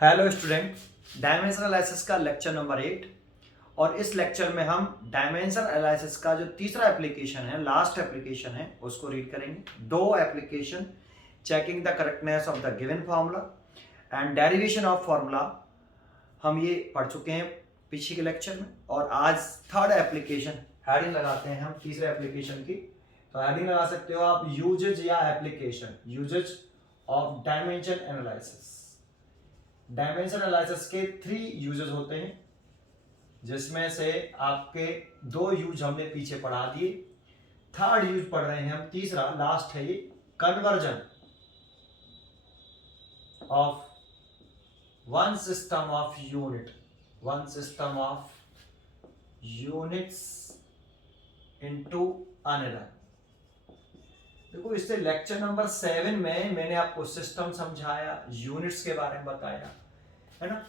Hello student, dimension analysis का lecture number 8 और इस लेक्चर में हम डायमेंशन एनालिसिस का जो तीसरा एप्लीकेशन है, लास्ट एप्लीकेशन है, उसको रीड करेंगे। दो application, checking the correctness of the given formula and derivation of formula, हम ये पढ़ चुके हैं पीछे के लेक्चर में। और आज थर्ड एप्लीकेशन हेडिंग लगाते हैं हम तीसरे एप्लीकेशन की। तो हेडिंग लगा सकते हो आप यूजेज या application, uses of dimension analysis. Dimension analysis के 3 यूजेस होते हैं, जिसमें से आपके 2 यूज हमने पीछे पढ़ा दिए। थर्ड यूज पढ़ रहे हैं हम, तीसरा लास्ट है ये, conversion of one system of units into another. देखो, इससे लेक्चर नंबर 7 में मैंने आपको सिस्टम समझाया, यूनिट्स के बारे में बताया, है ना।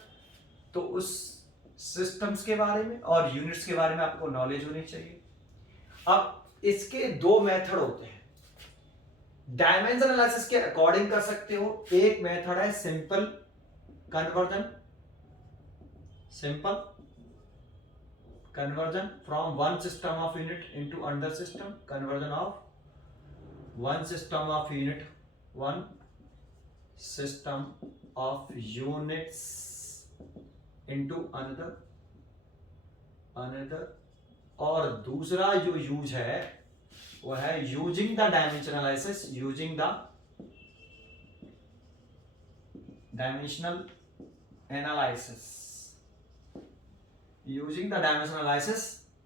तो उस सिस्टम्स के बारे में और यूनिट्स के बारे में आपको नॉलेज होनी चाहिए। अब इसके 2 मेथड होते हैं, डायमेंशन एनालिसिस के अकॉर्डिंग कर सकते हो। एक मेथड है simple conversion from one system of unit into another system, conversion of one system of unit, one system of units into another। और दूसरा जो यूज है वो है using the dimension analysis, using the dimensional analysis,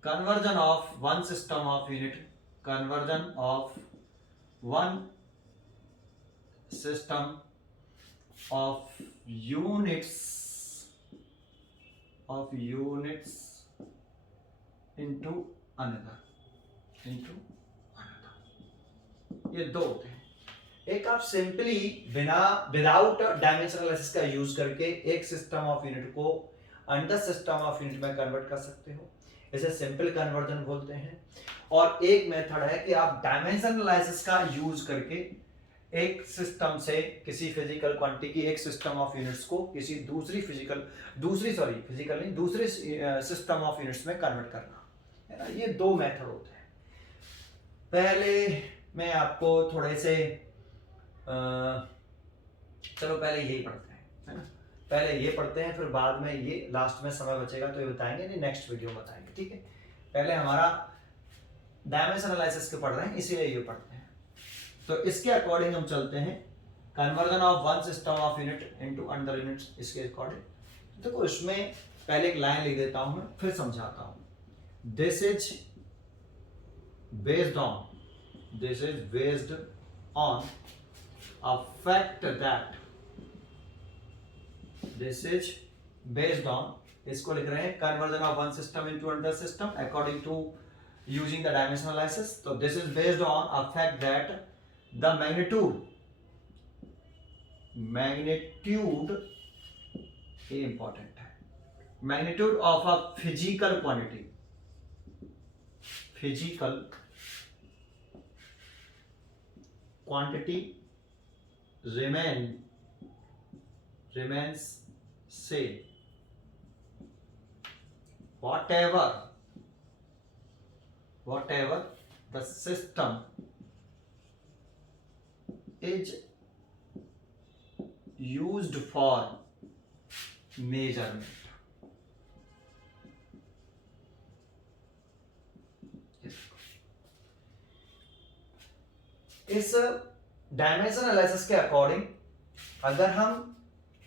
conversion of one system of unit, conversion of one system of units into another। ये 2 होते हैं। एक आप सिंपली विदाउट डायमेंशन एनालिसिस का यूज करके एक सिस्टम ऑफ यूनिट को अनदर सिस्टम ऑफ यूनिट में कन्वर्ट कर सकते हो, इसे सिंपल कन्वर्जन बोलते हैं। और एक मेथड है कि आप डायमेंशन एनालिसिस का यूज करके एक सिस्टम से किसी फिजिकल क्वांटिटी की, एक सिस्टम ऑफ यूनिट्स को किसी दूसरे सिस्टम ऑफ यूनिट्स में कन्वर्ट करना, है ना। ये 2 मेथड होते हैं। पहले मैं आपको थोड़े से चलो पहले यही पढ़ते हैं, है ना। पहले ये पढ़ते हैं, फिर बाद में ये लास्ट में समय बचेगा तो ये बताएंगे, नहीं नेक्स्ट वीडियो में बताएंगे, ठीक है। पहले हमारा डायमेंशन एनालिसिस के पढ़ रहे हैं, इसीलिए ये पढ़ते हैं। तो इसके अकॉर्डिंग हम चलते हैं, conversion of one system of unit into another units, इसके अकॉर्डिंग। देखो, इसमें पहले एक लाइन लिख देता हूं मैं, फिर समझाता हूं। This is based on a fact that, this is based on, इसको लिख रहे हैं conversion of one system into another system according to using the dimension analysis। So this is based on a fact that the magnitude ये important है, magnitude of a physical quantity remains same whatever the system is used for measurement। इस dimension analysis के according अगर हम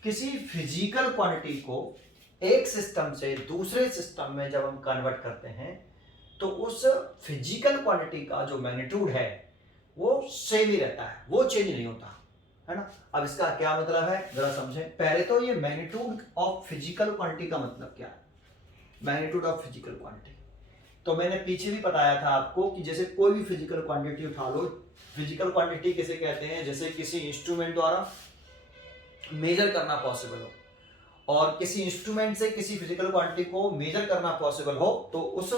किसी physical quantity को एक system से दूसरे सिस्टम में जब हम कन्वर्ट करते हैं तो उस फिजिकल क्वांटिटी का जो मैग्नीट्यूड है वो सेम ही रहता है, वो चेंज नहीं होता, है ना। अब इसका क्या मतलब है जरा समझें। पहले तो ये मैग्नीट्यूड ऑफ फिजिकल क्वांटिटी का मतलब क्या है। मैग्नीट्यूड ऑफ फिजिकल क्वांटिटी तो मैंने पीछे भी बताया था आपको कि जैसे कोई भी फिजिकल क्वांटिटी उठा लो, फिजिकल क्वांटिटी किसे कहते हैं, जैसे किसी इंस्ट्रूमेंट द्वारा मेजर करना पॉसिबल हो, और किसी इंस्ट्रूमेंट से किसी फिजिकल क्वांटिटी को मेजर करना पॉसिबल हो तो उस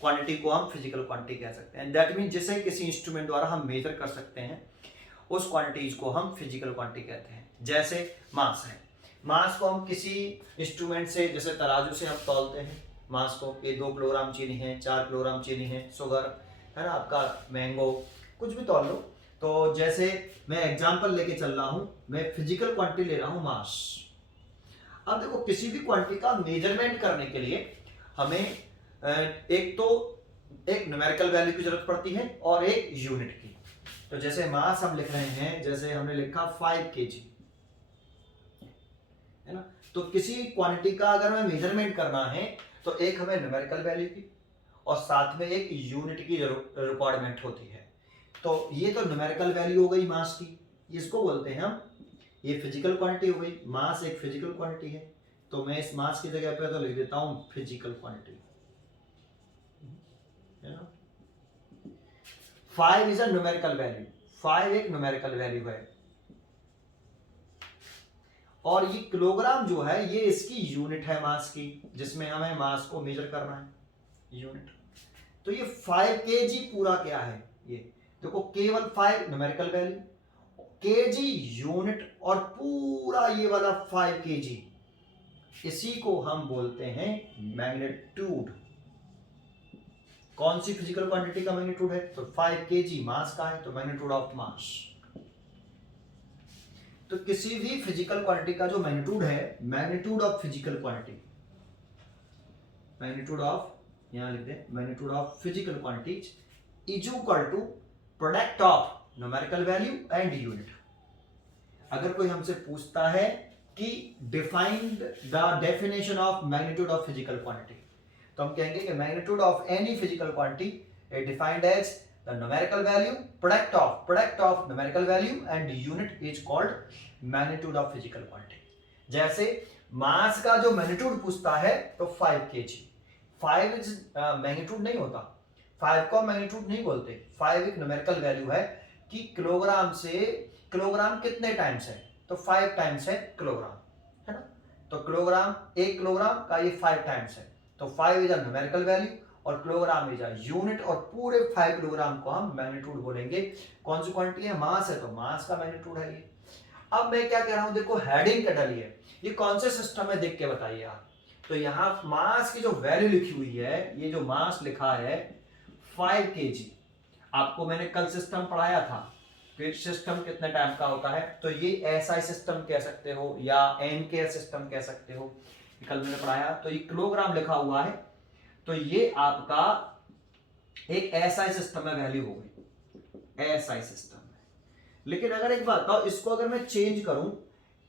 क्वांटिटी को हम फिजिकल क्वांटिटी कह सकते हैं। दैट मीन जिसे किसी इंस्ट्रूमेंट द्वारा हम मेजर कर सकते हैं उस क्वांटिटीज को हम फिजिकल क्वांटिटी कहते हैं। जैसे मास है, मास को हम किसी इंस्ट्रूमेंट से, जैसे तराजू से हम तौलते हैं मास को, ये 2 किलोग्राम चीनी है, 4 किलोग्राम चीनी है, शुगर है ना, आपका मैंगो, कुछ भी तौल लो। तो जैसे मैं एग्जांपल लेके चल रहा हूं, मैं फिजिकल क्वांटिटी ले रहा हूं मास। अब देखो किसी भी क्वांटिटी का मेजरमेंट करने के लिए हमें एक तो एक न्यूमेरिकल वैल्यू की जरूरत पड़ती है और एक यूनिट की। तो जैसे मास हम लिख रहे हैं, जैसे हमने लिखा 5 केजी, है ना। तो किसी क्वांटिटी का अगर हमें मेजरमेंट करना है तो एक हमें न्यूमेरिकल वैल्यू की और साथ में एक यूनिट की रिक्वायरमेंट होती है। तो ये तो न्यूमेरिकल वैल्यू हो गई मास की, इसको बोलते हैं हम, ये फिजिकल क्वांटिटी हो गई। मास एक फिजिकल क्वांटिटी है, तो मैं इस मास की जगह पे तो लिख देता हूं फिजिकल क्वांटिटी, है ना। 5 इज अ न्यूमेरिकल वैल्यू, 5 एक न्यूमेरिकल वैल्यू है। और ये किलोग्राम जो है ये इसकी यूनिट है मास की, जिसमें हमें मास को मेजर करना है, यूनिट। तो ये 5 केजी पूरा क्या है, ये देखो केवल 5 न्यूमेरिकल वैल्यू, केजी यूनिट, और पूरा ये वाला 5 केजी, इसी को हम बोलते हैं मैग्नीट्यूड। कौन सी फिजिकल क्वांटिटी का मैग्नीट्यूड है, तो 5 केजी मास का है, तो मैग्नीट्यूड ऑफ मास। तो किसी भी फिजिकल क्वांटिटी का जो मैग्नीट्यूड है, magnitude of physical quantity, magnitude of, यहां लिख दे, magnitude of physical quantities is equal to product of numerical value and unit. अगर कोई हमसे पूछता है कि defined the definition of magnitude of physical quantity, तो हम कहेंगे कि magnitude of any physical quantity is defined as the numerical value product of numerical value and unit is called magnitude of physical quantity। जैसे मास का जो magnitude पूछता है तो 5 kg, 5 इज मैग्नीट्यूड नहीं होता, 5 को मैग्नीट्यूड नहीं बोलते, 5 एक न्यूमेरिकल वैल्यू है कि किलोग्राम से किलोग्राम कितने टाइम्स है, तो 5 टाइम्स है किलोग्राम, है ना। तो किलोग्राम, 1 किलोग्राम का ये 5 टाइम्स है, तो 5 इज अ न्यूमेरिकल वैल्यू और किलोग्राम इज अ यूनिट, और पूरे 5 किलोग्राम को हम मैग्नीट्यूड बोलेंगे। कौन सी क्वांटिटी है, मास है, तो मास का मैग्नीट्यूड है ये। अब मैं क्या कह रहा हूं, देखो हेडिंग क्या डाली है, ये कौन से सिस्टम में, देख के बताइए आप। तो यहां मास की जो वैल्यू लिखी हुई है, ये जो मास लिखा है 5 केजी, आपको मैंने कल सिस्टम पढ़ाया था कि सिस्टम कितने टाइप का होता है, तो ये एसआई सिस्टम कह सकते हो या एनकेआर सिस्टम कह सकते हो, कल मैंने पढ़ाया। तो ये किलोग्राम लिखा हुआ है, तो ये आपका एक एसआई सिस्टम में वैल्यू हो गई, एसआई सिस्टम में। लेकिन अगर एक बात बताओ, इसको अगर मैं चेंज करूं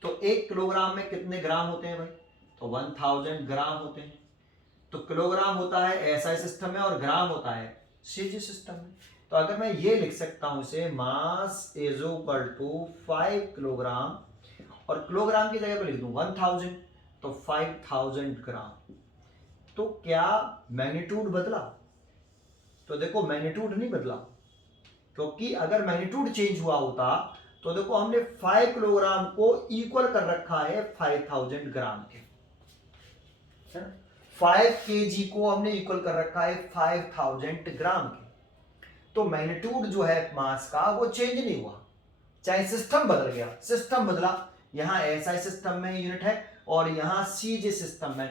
तो 1 किलोग्राम में कितने ग्राम होते हैं भाई, तो 1000 ग्राम होते हैं। तो किलोग्राम होता है एसआई सिस्टम में और ग्राम होता है सीजी सिस्टम में। तो अगर मैं ये लिख सकता हूं इसे, mass is equal to 5 kilogram, और किलोग्राम की जगह पे लिख दूं 1000, तो 5000 ग्राम। तो क्या मैग्नीट्यूड बदला, तो देखो मैग्नीट्यूड नहीं बदला, क्योंकि अगर मैग्नीट्यूड चेंज हुआ होता तो देखो हमने 5 किलोग्राम को इक्वल कर रखा है 5000 ग्राम के, 5 केजी को हमने इक्वल कर रखा है 5000 ग्राम के। तो मैग्नीट्यूड जो है मास का वो चेंज नहीं हुआ, चाहे सिस्टम बदल गया, सिस्टम बदला, यहां एसआई सिस्टम में यूनिट है और यहां सीजी सिस्टम में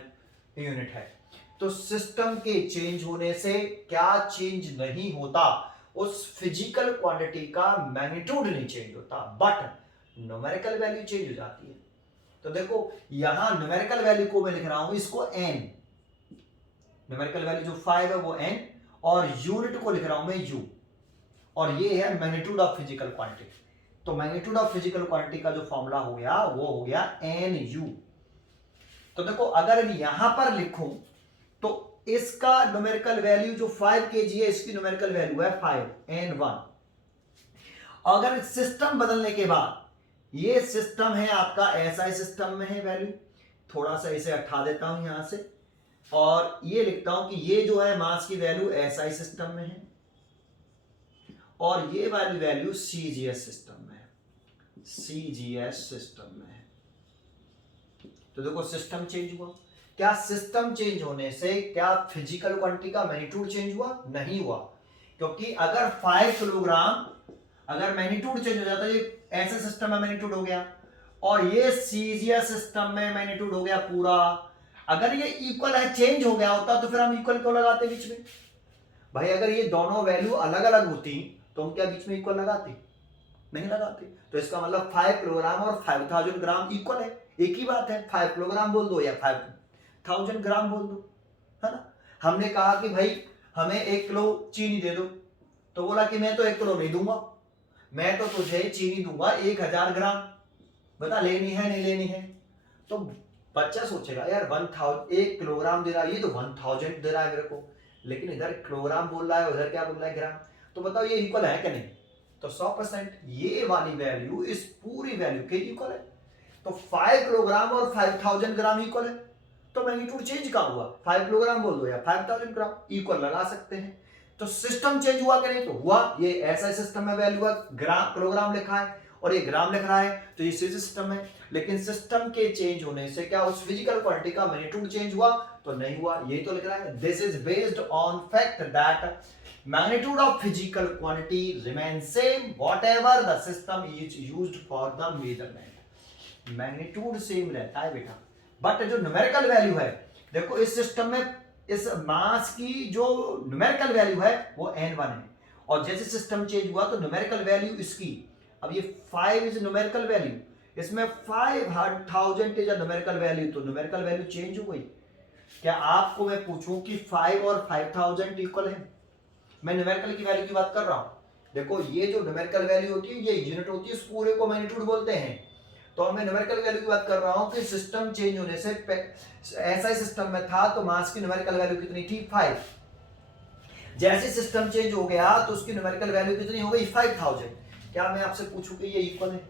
यूनिट है। तो सिस्टम के चेंज होने से क्या चेंज नहीं होता, उस फिजिकल क्वांटिटी का मैग्नीट्यूड नहीं चेंज होता, बट न्यूमेरिकल वैल्यू चेंज हो जाती है। तो देखो यहां न्यूमेरिकल वैल्यू को मैं लिख रहा हूं इसको n, न्यूमेरिकल वैल्यू जो 5 है वो n, और यूनिट को लिख रहा हूं मैं u, और ये है मैग्नीट्यूड ऑफ फिजिकल क्वांटिटी। तो मैग्नीट्यूड ऑफ फिजिकल क्वांटिटी का जो फॉर्मूला हो गया वो हो गया NU। तो देखो अगर यहां पर लिखूं तो इसका न्यूमेरिकल वैल्यू जो 5 kg है, इसकी न्यूमेरिकल वैल्यू है 5 N1। अगर सिस्टम बदलने के बाद, ये सिस्टम है आपका एसआई सिस्टम में है वैल्यू, थोड़ा सा इसे हटा देता हूं यहां से, और ये लिखता हूं कि ये जो है मास की वैल्यू एसआई सिस्टम में है, और ये वाली वैल्यू सीजीएस सिस्टम में है, सीजीएस सिस्टम में है। तो देखो सिस्टम चेंज हुआ, क्या सिस्टम चेंज होने से क्या फिजिकल क्वांटिटी का मैग्नीट्यूड चेंज हुआ, नहीं हुआ, क्योंकि अगर 5 किलोग्राम अगर मैग्नीट्यूड चेंज हो जाता है, ये ऐसे सिस्टम में मैग्नीट्यूड हो गया, और ये सीजीएस सिस्टम में मैग्नीट्यूड हो गया पूरा। अगर ये इक्वल है, चेंज हो गया होता तो फिर हम इक्वल क्यों लगाते बीच में? भाई अगर ये दोनों वैल्यू अलग अलग होती तो हम क्या बीच में इक्वल लगाते? नहीं लगाते। तो इसका मतलब 5 किलोग्राम और 5000 ग्राम इक्वल है, एक ही बात है। 5 किलोग्राम बोल दो या 5000 ग्राम बोल दो, है ना। हमने कहा कि भाई हमें 1 किलो चीनी दे दो, तो बोला कि मैं तो 1 किलो नहीं दूंगा, मैं तो तुझे चीनी दूंगा 1000 ग्राम, बता लेनी है नहीं लेनी है? तो बच्चा सोचेगा यार 1 किलोग्राम दे रहा है, ये तो 1000 दे रहा है मेरे को, लेकिन इधर किलोग्राम बोल रहा है, उधर क्या बोल रहा है, ग्राम। तो बताओ ये इक्वल है कि नहीं? तो 100% ये वाली वैल्यू इस पूरी वैल्यू के इक्वल है। तो 5 किलोग्राम और 5000 ग्राम इक्वल है, तो मैग्नीट्यूड चेंज कहां हुआ? 5 किलोग्राम बोल दो या 5000 ग्राम, इक्वल लगा सकते हैं। तो सिस्टम चेंज हुआ कि नहीं? तो हुआ। ये ऐसा सिस्टम में वैल्यू है, ग्राम किलोग्राम लिखा है और ये ग्राम लिख रहा है, तो ये सिस्टम है। लेकिन सिस्टम के चेंज होने से क्या उस फिजिकल क्वांटिटी का मैग्नीट्यूड चेंज हुआ? तो नहीं हुआ। ये तो लिख रहा है, this is based on fact that magnitude of physical quantity remains same whatever the system is used for the measurement। Magnitude same रहता है बेटा, बट जो न्यूमेरिकल वैल्यू है, देखो इस सिस्टम में इस मास की जो न्यूमेरिकल वैल्यू है वो n1 है, और जैसे सिस्टम चेंज हुआ तो न्यूमेरिकल वैल्यू इसकी, अब ये 5 इज न्यूमेरिकल वैल्यू, इसमें 5000 इज न्यूमेरिकल वैल्यू, तो न्यूमेरिकल वैल्यू चेंज हो गई। क्या आपको मैं पूछूं कि 5 और 5000 इक्वल है? मैं न्यूमेरिकल की वैल्यू की बात कर रहा हूं। देखो ये जो न्यूमेरिकल वैल्यू होती है ये यूनिट होती है, इस पूरे को मैग्नीट्यूड बोलते हैं। तो मैं न्यूमेरिकल वैल्यू की बात कर रहा हूं कि सिस्टम चेंज होने से ऐसा ही सिस्टम में था तो मास की न्यूमेरिकल वैल्यू कितनी थी? 5। जैसे सिस्टम चेंज हो गया तो उसकी न्यूमेरिकल वैल्यू कितनी हो गई? 5000। क्या मैं आपसे पूछूं कि ये इक्वल है?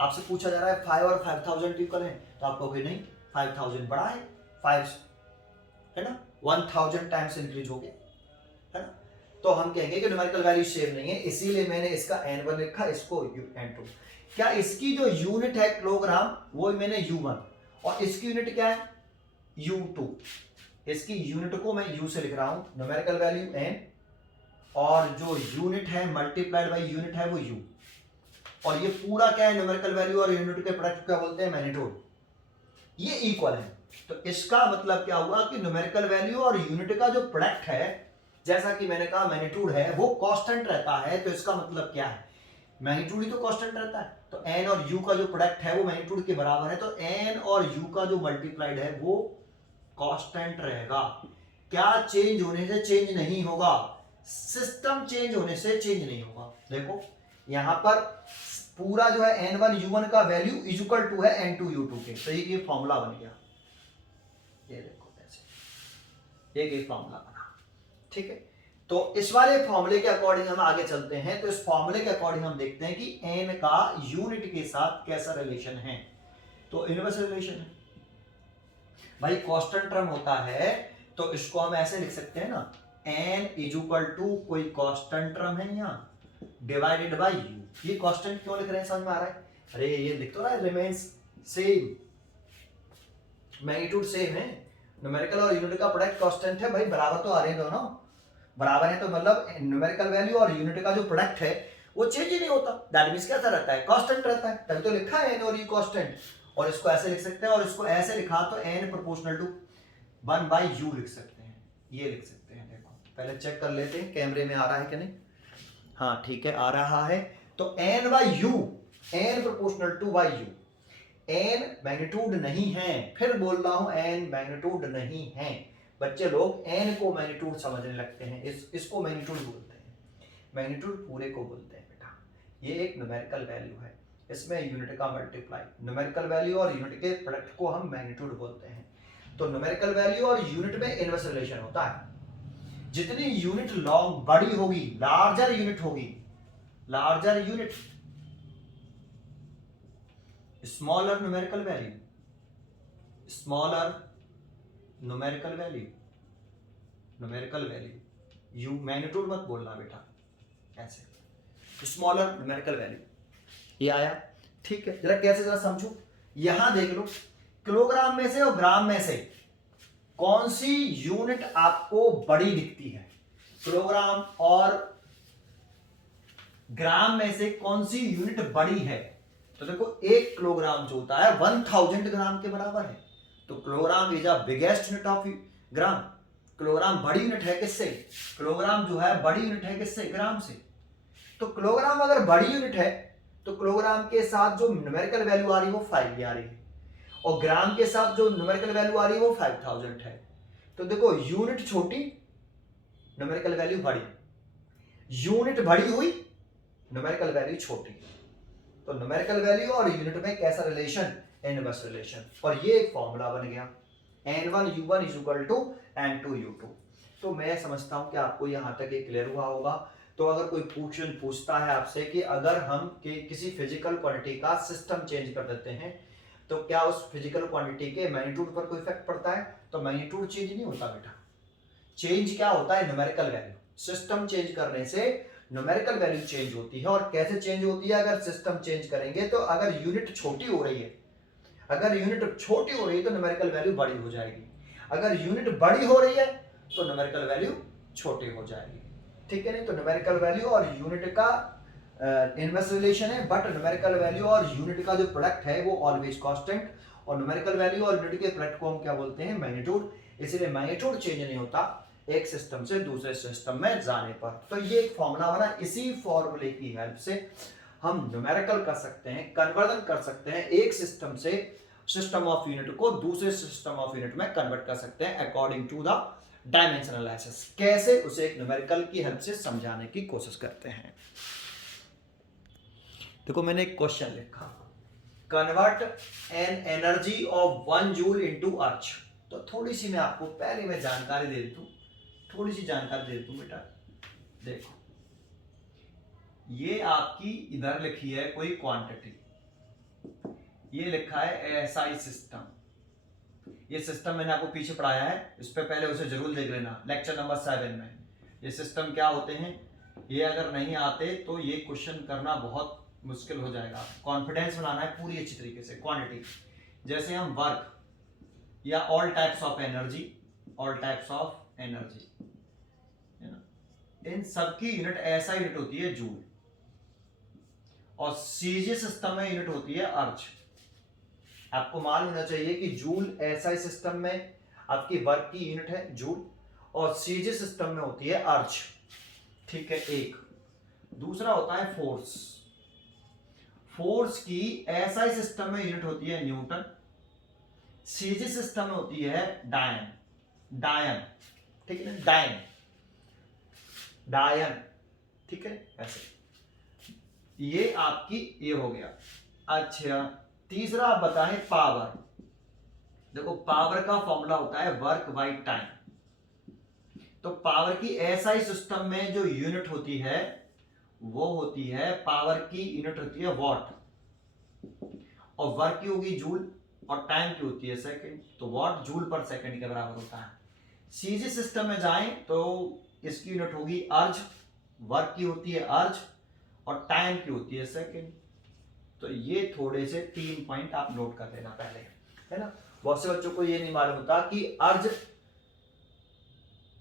आपसे पूछा जा रहा है 5 और 5000 इक्वल है, तो आप कहोगे नहीं 5000 बड़ा है 5, है ना, 1000 टाइम्स इंक्रीज हो गया, है ना। तो हम कहेंगे कि न्यूमेरिकल वैल्यू सेम नहीं है, इसीलिए मैंने इसका n1 लिखा, इसको n2। क्या इसकी जो यूनिट है किलोग्राम वो मैंने u1, और इसकी यूनिट क्या है? u2। इसकी यूनिट को मैं u से लिख रहा हूं, न्यूमेरिकल वैल्यू n, और जो यूनिट है मल्टीप्लाइड बाय यूनिट है वो u, और ये पूरा क्या है? न्यूमेरिकल वैल्यू और यूनिट के प्रोडक्ट क्या बोलते हैं? मैग्नीट्यूड। ये इक्वल है, तो इसका मतलब क्या हुआ कि न्यूमेरिकल वैल्यू और यूनिट का जो प्रोडक्ट है, जैसा कि मैंने कहा मैग्नीट्यूड है वो कांस्टेंट रहता है, तो इसका मतलब क्या है? मैग्नीट्यूड ही तो कांस्टेंट रहता है, तो n और u का जो प्रोडक्ट है वो मैग्नीट्यूड के बराबर है, तो n और u का जो मल्टीप्लाइड है वो कांस्टेंट रहेगा। क्या चेंज होने से चेंज नहीं होगा? सिस्टम चेंज होने से चेंज नहीं होगा। देखो यहां पर पूरा जो है n1 u1 का वैल्यू इज इक्वल टू है n2 u2 के, तो ये फॉर्मूला बन गया, ये देखो ऐसे ये फॉर्मूला बना, ठीक है। तो इस वाले फॉर्मूले के अकॉर्डिंग हम आगे चलते हैं, तो इस फॉर्मूले के अकॉर्डिंग हम देखते हैं कि n का यूनिट के साथ कैसा रिलेशन है। तो इनवर्स रिलेशन है भाई, कांस्टेंट टर्म होता है तो इसको हम ऐसे लिख सकते हैं ना, n इज इक्वल टू कोई कांस्टेंट टर्म है यहाँ डिवाइडेड बाय u। ये कांस्टेंट क्यों लिख रहे हैं समझ में आ रहा है? अरे ये लिख तो रहा है रिमेन्स सेम, मैग्नीट्यूड सेम है, न्यूमेरिकल और यूनिट का प्रोडक्ट कांस्टेंट है भाई, बराबर तो आ रहे हैं दोनों, बराबर है, तो मतलब न्यूमेरिकल वैल्यू और यूनिट का जो प्रोडक्ट है वो चेंज ही नहीं होता, दैट मींस कैसा रहता है? कांस्टेंट रहता है, तभी तो लिखा है n और u कांस्टेंट। और इसको ऐसे लिख सकते हैं, और इसको ऐसे लिखा तो n प्रोपोर्शनल टू 1/u लिख सकते हैं, ये लिख सकते हैं। देखो पहले चेक कर लेते हैं कैमरे में आ रहा है कि नहीं, हाँ ठीक है आ रहा है। तो n/u, n proportional to u, n magnitude नहीं है, फिर बोल रहा हूं n मैग्नीट्यूड नहीं है। बच्चे लोग n को मैग्नीट्यूड समझने लगते हैं, इसको मैग्नीट्यूड बोलते हैं, मैग्नीट्यूड पूरे को बोलते हैं बेटा। ये एक न्यूमेरिकल वैल्यू है, इसमें यूनिट का मल्टीप्लाई, न्यूमेरिकल वैल्यू और यूनिट के प्रोडक्ट को हम मैग्नीट्यूड बोलते हैं। तो न्यूमेरिकल वैल्यू और यूनिट में इनवर्स रिलेशन होता है, जितनी यूनिट लॉन्ग बड़ी होगी, लार्जर यूनिट होगी, larger unit smaller numerical value, smaller numerical value, numerical value, you magnitude मत बोलना बेटा, ऐसे स्मॉलर न्यूमेरिकल वैल्यू, ये आया ठीक है। जरा कैसे जरा समझो, यहां देख लो किलोग्राम में से और ग्राम में से कौन सी यूनिट आपको बड़ी दिखती है? किलोग्राम और ग्राम में से कौन सी यूनिट बड़ी है? तो देखो 1 किलोग्राम जो होता है 1000 ग्राम के बराबर है। तो kilogram is a biggest unit of gram. Kilogram बड़ी यूनिट है किससे? किलोग्राम जो है बड़ी यूनिट है किससे? ग्राम से। तो किलोग्राम अगर बड़ी यूनिट है तो किलोग्राम के साथ जो न्यूमेरिकल वैल्यू आ रही है वो 5 भी आ रही है, और ग्राम के साथ जो न्यूमेरिकल वैल्यू आ रही है वो 5000 है। तो देखो यूनिट छोटी, न्यूमेरिकल वैल्यू बड़ी, यूनिट बड़ी हुई, न्यूमेरिकल वैल्यू छोटी। तो न्यूमेरिकल वैल्यू और यूनिट में कैसा रिलेशन? Inverse relation. और ये एक फॉर्मूला बन गया n1u1 is equal to n2u2। तो मैं समझता हूं कि आपको यहां तक ये क्लियर हुआ होगा। तो अगर कोई क्वेश्चन पूछता है आपसे कि अगर हम किसी फिजिकल क्वांटिटी का सिस्टम चेंज कर देते हैं तो क्या उस फिजिकल क्वांटिटी के मैग्नीट्यूड पर कोई इफेक्ट पड़ता है? तो मैग्नीट्यूड चेंज नहीं होता बेटा। चेंज क्या होता है? Numerical value. सिस्टम चेंज करने से न्यूमेरिकल वैल्यू चेंज होती है। और कैसे चेंज होती है? अगर सिस्टम चेंज करेंगे तो अगर यूनिट छोटी हो रही है, अगर यूनिट छोटी हो रही है तो न्यूमेरिकल वैल्यू बड़ी हो जाएगी, अगर यूनिट बड़ी हो रही है तो न्यूमेरिकल वैल्यू छोटी हो जाएगी। ठीक है नहीं? तो न्यूमेरिकल वैल्यू और यूनिट का इनवर्स रिलेशन है, बट न्यूमेरिकल वैल्यू और यूनिट का जो प्रोडक्ट है वो ऑलवेज कांस्टेंट, और न्यूमेरिकल वैल्यू और यूनिट के प्रोडक्ट को हम क्या बोलते हैं? मैग्नीट्यूड। इसलिए मैग्नीट्यूड चेंज नहीं होता एक सिस्टम से दूसरे सिस्टम में जाने पर। तो ये एक फॉर्मूला बना, इसी फॉर्मूले की हेल्प से हम न्यूमेरिकल कर सकते हैं, कन्वर्जन कर सकते हैं, एक सिस्टम से सिस्टम ऑफ यूनिट को दूसरे सिस्टम ऑफ यूनिट में कन्वर्ट कर सकते हैं according to the dimension analysis. कैसे? उसे एक न्यूमेरिकल की हेल्प से समझाने की कोशिश करते हैं। देखो मैंने एक क्वेश्चन लिखा, convert an energy of 1 joule into erg. तो थोड़ी सी मैं आपको पहले मैं जानकारी दे देता हूं, थोड़ी सी जानकारी दे देता हूं बेटा। देखो ये आपकी इधर लिखी है कोई क्वांटिटी, ये लिखा है एसआई सिस्टम। ये सिस्टम मैंने आपको पीछे पढ़ाया है, इस पे पहले उसे जरूर देख लेना लेक्चर नंबर 7 में। ये सिस्टम क्या होते हैं, ये अगर नहीं आते तो ये क्वेश्चन करना बहुत मुश्किल हो जाएगा। कॉन्फिडेंस बनाना है पूरी अच्छी तरीके से। क्वांटिटी जैसे हम वर्क या all types of energy, all types of energy है ना, इन सबकी यूनिट ऐसा यूनिट होती है जूल, और सीजी सिस्टम में यूनिट होती है अर्थ। आपको मालूम होना चाहिए कि जूल एसआई सिस्टम में आपकी वर्क की यूनिट है जूल, और सीजी सिस्टम में होती है अर्थ। ठीक है, एक। दूसरा होता है फोर्स। फोर्स की एसआई सिस्टम में यूनिट होती है न्यूटन, सीजी सिस्टम में होती है डायन। डायन, ठीक है, डायन, डायन, ठीक है, ऐसे। ये आपकी ये हो गया। अच्छा, तीसरा आप बताएं पावर। देखो पावर का फॉर्मूला होता है वर्क बाई टाइम। तो पावर की एसआई सिस्टम में जो यूनिट होती है वो होती है, पावर की यूनिट होती है वॉट, और वर्क की होगी जूल, और टाइम की होती है सेकंड। तो वॉट जूल पर सेकंड के बराबर होता है। सीजी सिस्टम में जाएं तो इसकी यूनिट होगी अर्ज, वर्क की होती है अर्ज, और टाइम की होती है सेकंड। तो ये थोड़े से 3 पॉइंट आप नोट कर लेना पहले, है ना। बहुत से बच्चों को ये नहीं मालूम होता कि अर्ज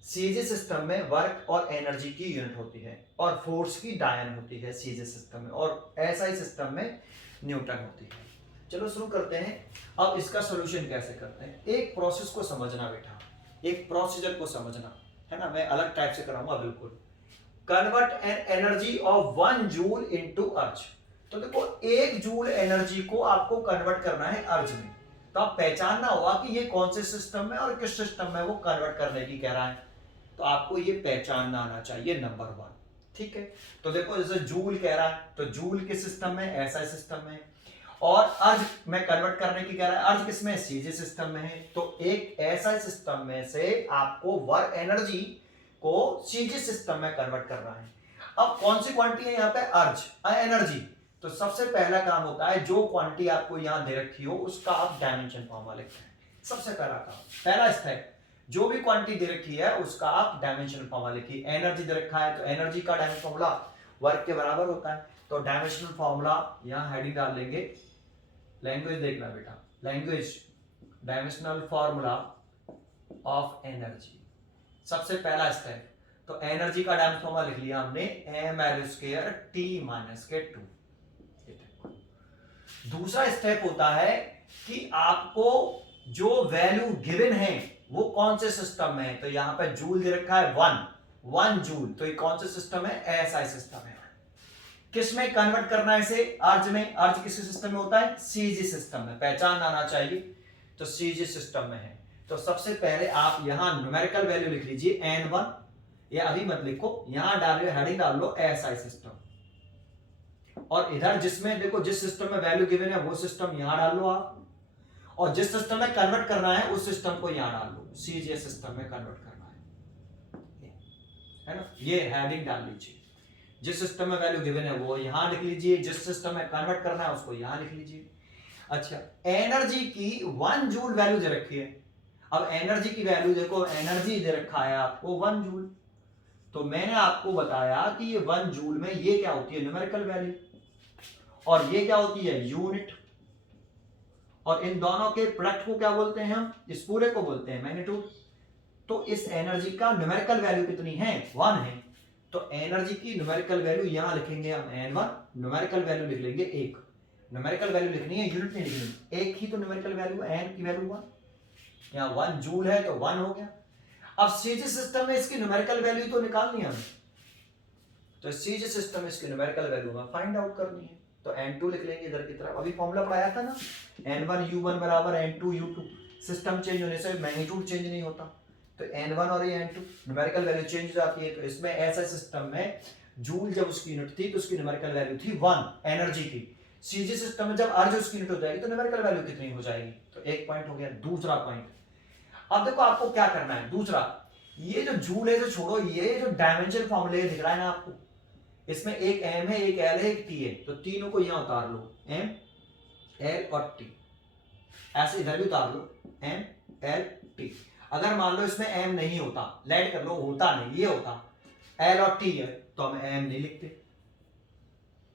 सीजी सिस्टम में वर्क और एनर्जी की यूनिट होती है, और फोर्स की डायन होती है सीजी सिस्टम में, और एसआई सिस्टम में न्यूटन होती है। चलो शुरू करते हैं। अब इसका सॉल्यूशन कैसे करते हैं? एक प्रोसेस को समझना बेटा, एक प्रोसीजर को समझना, है ना। मैं अलग टाइप से कराऊंगा बिल्कुल। Convert an energy of 1 joule into अर्ज। तो देखो 1 जूल एनर्जी को आपको कन्वर्ट करना है अर्ज में, तो आप पहचानना होगा कि ये कौन से सिस्टम में और किस सिस्टम में वो कन्वर्ट करने की कह रहा है। तो आपको ये पहचानना आना चाहिए, नंबर 1, ठीक है। तो देखो जैसे जूल कह रहा है तो जूल किस सिस्टम में? ऐसा सिस्टम में। और अर्ज में कन्वर्ट करने की कह रहा है, अर्ज किसमें? सीजी सिस्टम में है। तो एक ऐसा सिस्टम में से आपको वर्क एनर्जी को सीजी सिस्टम में कन्वर्ट करना है। अब कौन सी क्वांटिटी है यहाँ पे? अर्ज, एनर्जी। तो सबसे पहला काम होता है, जो क्वांटिटी आपको यहां दे रखी हो उसका आप डायमेंशन फॉर्मूला लिखते हैं। सबसे पहला काम, पहला स्टेप, जो भी क्वांटिटी दे रखी है उसका आप डायमेंशन फॉर्मूला लिखिए। एनर्जी दे रखा है तो एनर्जी का डायमेंशन फॉर्मूला वर्क के बराबर होता है। तो डायमेंशनल फॉर्मूला यहां हेडिंग डाल लेंगे, लैंग्वेज देखना बेटा, language dimensional formula of energy. सबसे पहला स्टेप, तो एनर्जी का डायमेंशन फॉर्मूला लिख लिया हमने, ml² T - के 2। दूसरा स्टेप होता है कि आपको जो वैल्यू गिवन है वो कौन से सिस्टम में है, तो यहां पे जूल दे रखा है 1 जूल, तो ये कौन से सिस्टम है, एसआई सिस्टम है। किस में कन्वर्ट करना है इसे, अर्ज में। अर्ज किस सिस्टम में होता है, सीजी सिस्टम में, पहचान आना चाहिए, तो सीजी सिस्टम में है। तो सबसे पहले आप यहां न्यूमेरिकल वैल्यू लिख लीजिए n1, या अभी मत लिखो, यहां डालो, हेडिंग डाल लो एसआई सिस्टम, और इधर जिसमें देखो जिस सिस्टम में वैल्यू गिवन है वो सिस्टम यहां डाल लो आप, और जिस सिस्टम में कन्वर्ट करना है उस सिस्टम को यहां डाल लो, सीजीएस सिस्टम में कन्वर्ट करना है ना। ये हेडिंग डाल लीजिए, जिस सिस्टम में वैल्यू गिवन है वो यहां लिख लीजिए, जिस सिस्टम में कन्वर्ट करना है उसको यहां लिख लीजिए। अच्छा, एनर्जी की 1 जूल वैल्यू दे रखी है। अब एनर्जी की वैल्यू देखो, एनर्जी दे रखा है आपको 1 जूल, तो मैंने आपको बताया कि ये 1 जूल में ये क्या होती है, न्यूमेरिकल वैल्यू, और ये क्या होती है, यूनिट, और इन दोनों के प्रोडक्ट को क्या बोलते हैं हम, इस पूरे को बोलते हैं मैग्नीट्यूड। तो इस एनर्जी का न्यूमेरिकल वैल्यू कितनी है, 1 है, तो एनर्जी की न्यूमेरिकल वैल्यू यहां लिखेंगे हम n1, न्यूमेरिकल वैल्यू लिख लेंगे 1, न्यूमेरिकल वैल्यू लिखनी है, यूनिट नहीं लिखनी, एक ही तो न्यूमेरिकल वैल्यू, n की वैल्यू 1, यहां 1 जूल है तो 1 हो गया। अब सीजी सिस्टम में इसकी न्यूमेरिकल वैल्यू तो निकालनी है हमें, तो सीजी सिस्टम में इसकी न्यूमेरिकल वैल्यू हमें फाइंड आउट करनी है, तो n2 लिख लेंगे इधर की तरफ, अभी फॉर्मूला पढ़ाया था ना, n1 u1 बराबर n2 u2, सिस्टम चेंज होने से मैग्नीट्यूड चेंज नहीं होता, तो n1 और ये n2 न्यूमेरिकल वैल्यू चेंज हो जाती है। तो इसमें ऐसा सिस्टम में जूल जब उसकी यूनिट थी तो उसकी न्यूमेरिकल वैल्यू थी 1 एनर्जी की, सीजी सिस्टम में जब अर्ज उसकी यूनिट हो जाएगी तो न्यूमेरिकल वैल्यू कितनी हो जाएगी, तो एक पॉइंट हो गया। दूसरा पॉइंट, अब देखो आपको क्या करना है, दूसरा, ये जो जूल है जो छोड़ो, ये जो डायमेंशन फॉर्मूले दिख रहा है ना आपको, इसमें एक m है, एक l है, एक t है, तो तीनों को यहां उतार लो, m l और t, ऐसे इधर भी उतार लो, m l t। अगर मान लो इसमें m नहीं होता, लेट कर लो, होता नहीं, ये होता l और t है, तो हम m नहीं लिखते।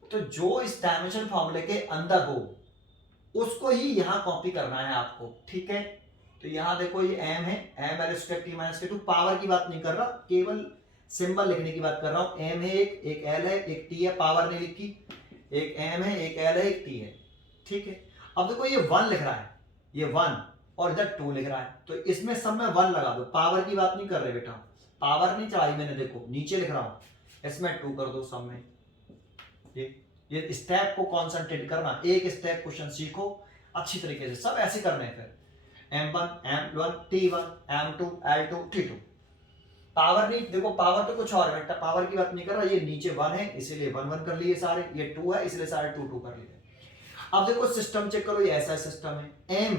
तो जो इस डायमेंशन फॉर्मूले के अंदर हो उसको ही यहां कॉपी करना है आपको, ठीक है। तो यहां देखो ये m है, m l square t minus k2, power की बात नहीं कर रहा, केवल सिंबल लिखने की बात कर रहा हूं। m है, एक l है, एक t है, पावर नहीं लिखी, एक m है, एक l है, एक t है, ठीक है। अब देखो ये 1 लिख रहा है, ये 1 और इधर 2 लिख रहा है, तो इसमें सब में 1 लगा दो, पावर की बात नहीं कर रहे बेटा, पावर नहीं चढ़ाई मैंने, देखो नीचे लिख रहा हूं, इसमें 2 कर दो सब में। ये स्टेप को कॉन्सेंट्रेट करना, एक स्टेप क्वेश्चन सीखो अच्छी तरीके से, सब ऐसे करने हैं। फिर m1 m1 t1 m2 l2 t2, power नहीं, देखो पावर तो कुछ और है, पावर की बात नहीं कर रहा, ये नीचे 1 है इसीलिए 1 1 कर लिए सारे, ये 2 है इसलिए सारे 2 2 कर लिए। अब देखो सिस्टम चेक करो, ये ऐसा सिस्टम है, m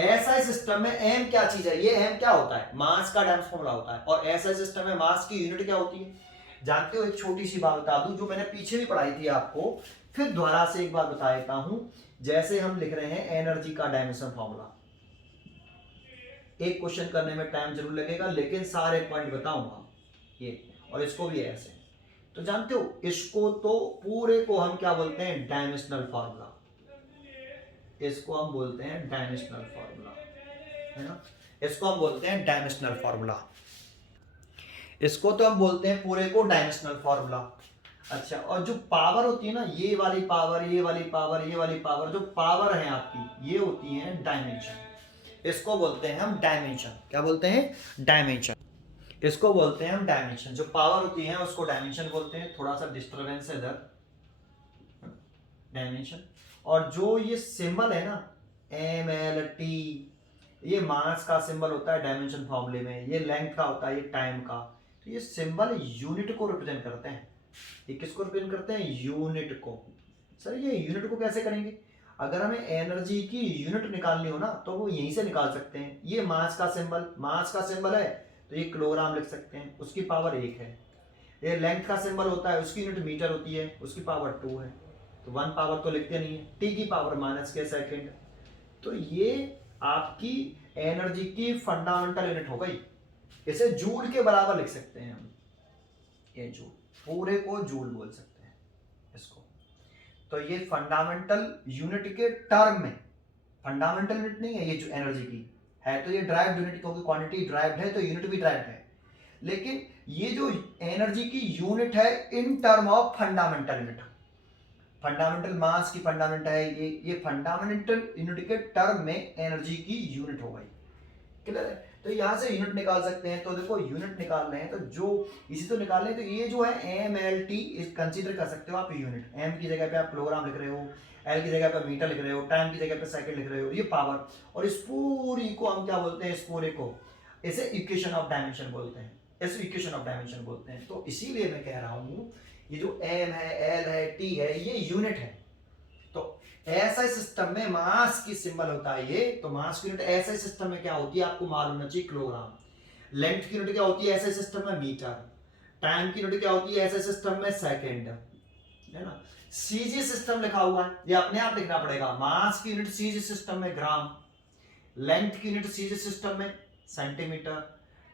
ऐसा सिस्टम में m क्या चीज है, ये m क्या होता है, मास का टाइम्स फॉर्मूला होता है, और ऐसा सिस्टम में मास की यूनिट क्या होती है जानते हो। एक छोटी सी बात बता दूं जो मैंने पीछे भी पढ़ाई थी आपको, फिर दोबारा से एक बात बता देता हूं। जैसे हम लिख रहे हैं एनर्जी का डायमेंशन फॉर्मूला, एक क्वेश्चन करने में टाइम जरूर लगेगा लेकिन सारे पॉइंट बताऊंगा ये, और इसको भी ऐसे, तो जानते हो इसको तो पूरे को हम क्या बोलते हैं, डायमेंशनल फॉर्मूला, इसको हम बोलते हैं डायमेंशनल फॉर्मूला, है ना, इसको हम बोलते हैं डायमेंशनल फॉर्मूला, इसको तो हम बोलते हैं पूरे को डायमेंशनल फॉर्मूला। अच्छा, और जो पावर होती है ना, ये वाली पावर, ये वाली पावर, ये वाली पावर, जो पावर है आपकी ये होती है डायमेंशन, इसको बोलते हैं हम डायमेंशन, क्या बोलते हैं, डायमेंशन, इसको बोलते हैं हम डायमेंशन। जो पावर होती है उसको डायमेंशन बोलते हैं, थोड़ा सा डिस्टर्बेंस है इधर, डायमेंशन। और जो ये सिंबल है ना एम एल टी, ये मास का सिंबल होता है डायमेंशन फॉर्मूले में, ये लेंथ का होता है, ये टाइम का, तो ये सिंबल यूनिट को रिप्रेजेंट करते हैं। ये किसको रिप्रेजेंट करते हैं, यूनिट को। सर ये यूनिट को कैसे करेंगे, अगर हमें एनर्जी की यूनिट निकालनी हो ना तो वो यहीं से निकाल सकते हैं। ये मास का सिंबल है तो ये किलोग्राम लिख सकते हैं, उसकी पावर 1 है। ये लेंथ का सिंबल होता है, उसकी यूनिट मीटर होती है, उसकी पावर 2 है, तो 1 पावर तो लिखते नहीं है, टी की पावर -k सेकेंड। तो ये आपकी एनर्जी की फंडामेंटल यूनिट हो गई, इसे जूल के बराबर लिख सकते हैं हम, ये जूल, पूरे को जूल बोल सकते हैं इसको। तो ये फंडामेंटल यूनिट के टर्म में, फंडामेंटल यूनिट नहीं है ये जो एनर्जी की है, तो ये ड्राइव्ड यूनिट, क्योंकि क्वांटिटी ड्राइव्ड है तो यूनिट भी ड्राइव्ड है, लेकिन ये जो एनर्जी की यूनिट है in term of fundamental unit, fundamental mass की फंडामेंटल है, ये फंडामेंटल यूनिट के टर्म में एनर्जी की यूनिट हो गई। क्लियर है? तो यहाँ से यूनिट निकाल सकते हैं। तो देखो यूनिट निकाल रहे हैं तो जो इसी तो निकाल रहे हैं, तो ये जो है MLT कंसीडर कर सकते हो आप यूनिट। M की जगह पे आप किलोग्राम लिख रहे हो, L की जगह पे मीटर लिख रहे हो, टाइम की जगह पे सेकंड लिख रहे हो, ये पावर। और इस पूरी को हम क्या बोलते हैं, इस पूरे को इसे इक्वेशन ऑफ डायमेंशन बोलते हैं, इस इक्वेशन ऑफ डायमेंशन बोलते हैं। तो इसीलिए मैं कह रहा हूँ ये जो M है, L है, T है, ये यूनिट है। तो ऐसा सिस्टम में मास की सिंबल होता है ये, तो मास की यूनिट ऐसे सिस्टम में क्या होती है आपको मालूम होना चाहिए, किलोग्राम। लेंथ की यूनिट क्या होती है ऐसे सिस्टम में, मीटर। टाइम की यूनिट क्या होती है ऐसे सिस्टम में, सेकंड, है ना। सीजी सिस्टम लिखा हुआ है, ये अपने आप लिखना पड़ेगा। मास की यूनिट सीजी सिस्टम में ग्राम, लेंथ की यूनिट सीजी सिस्टम में सेंटीमीटर,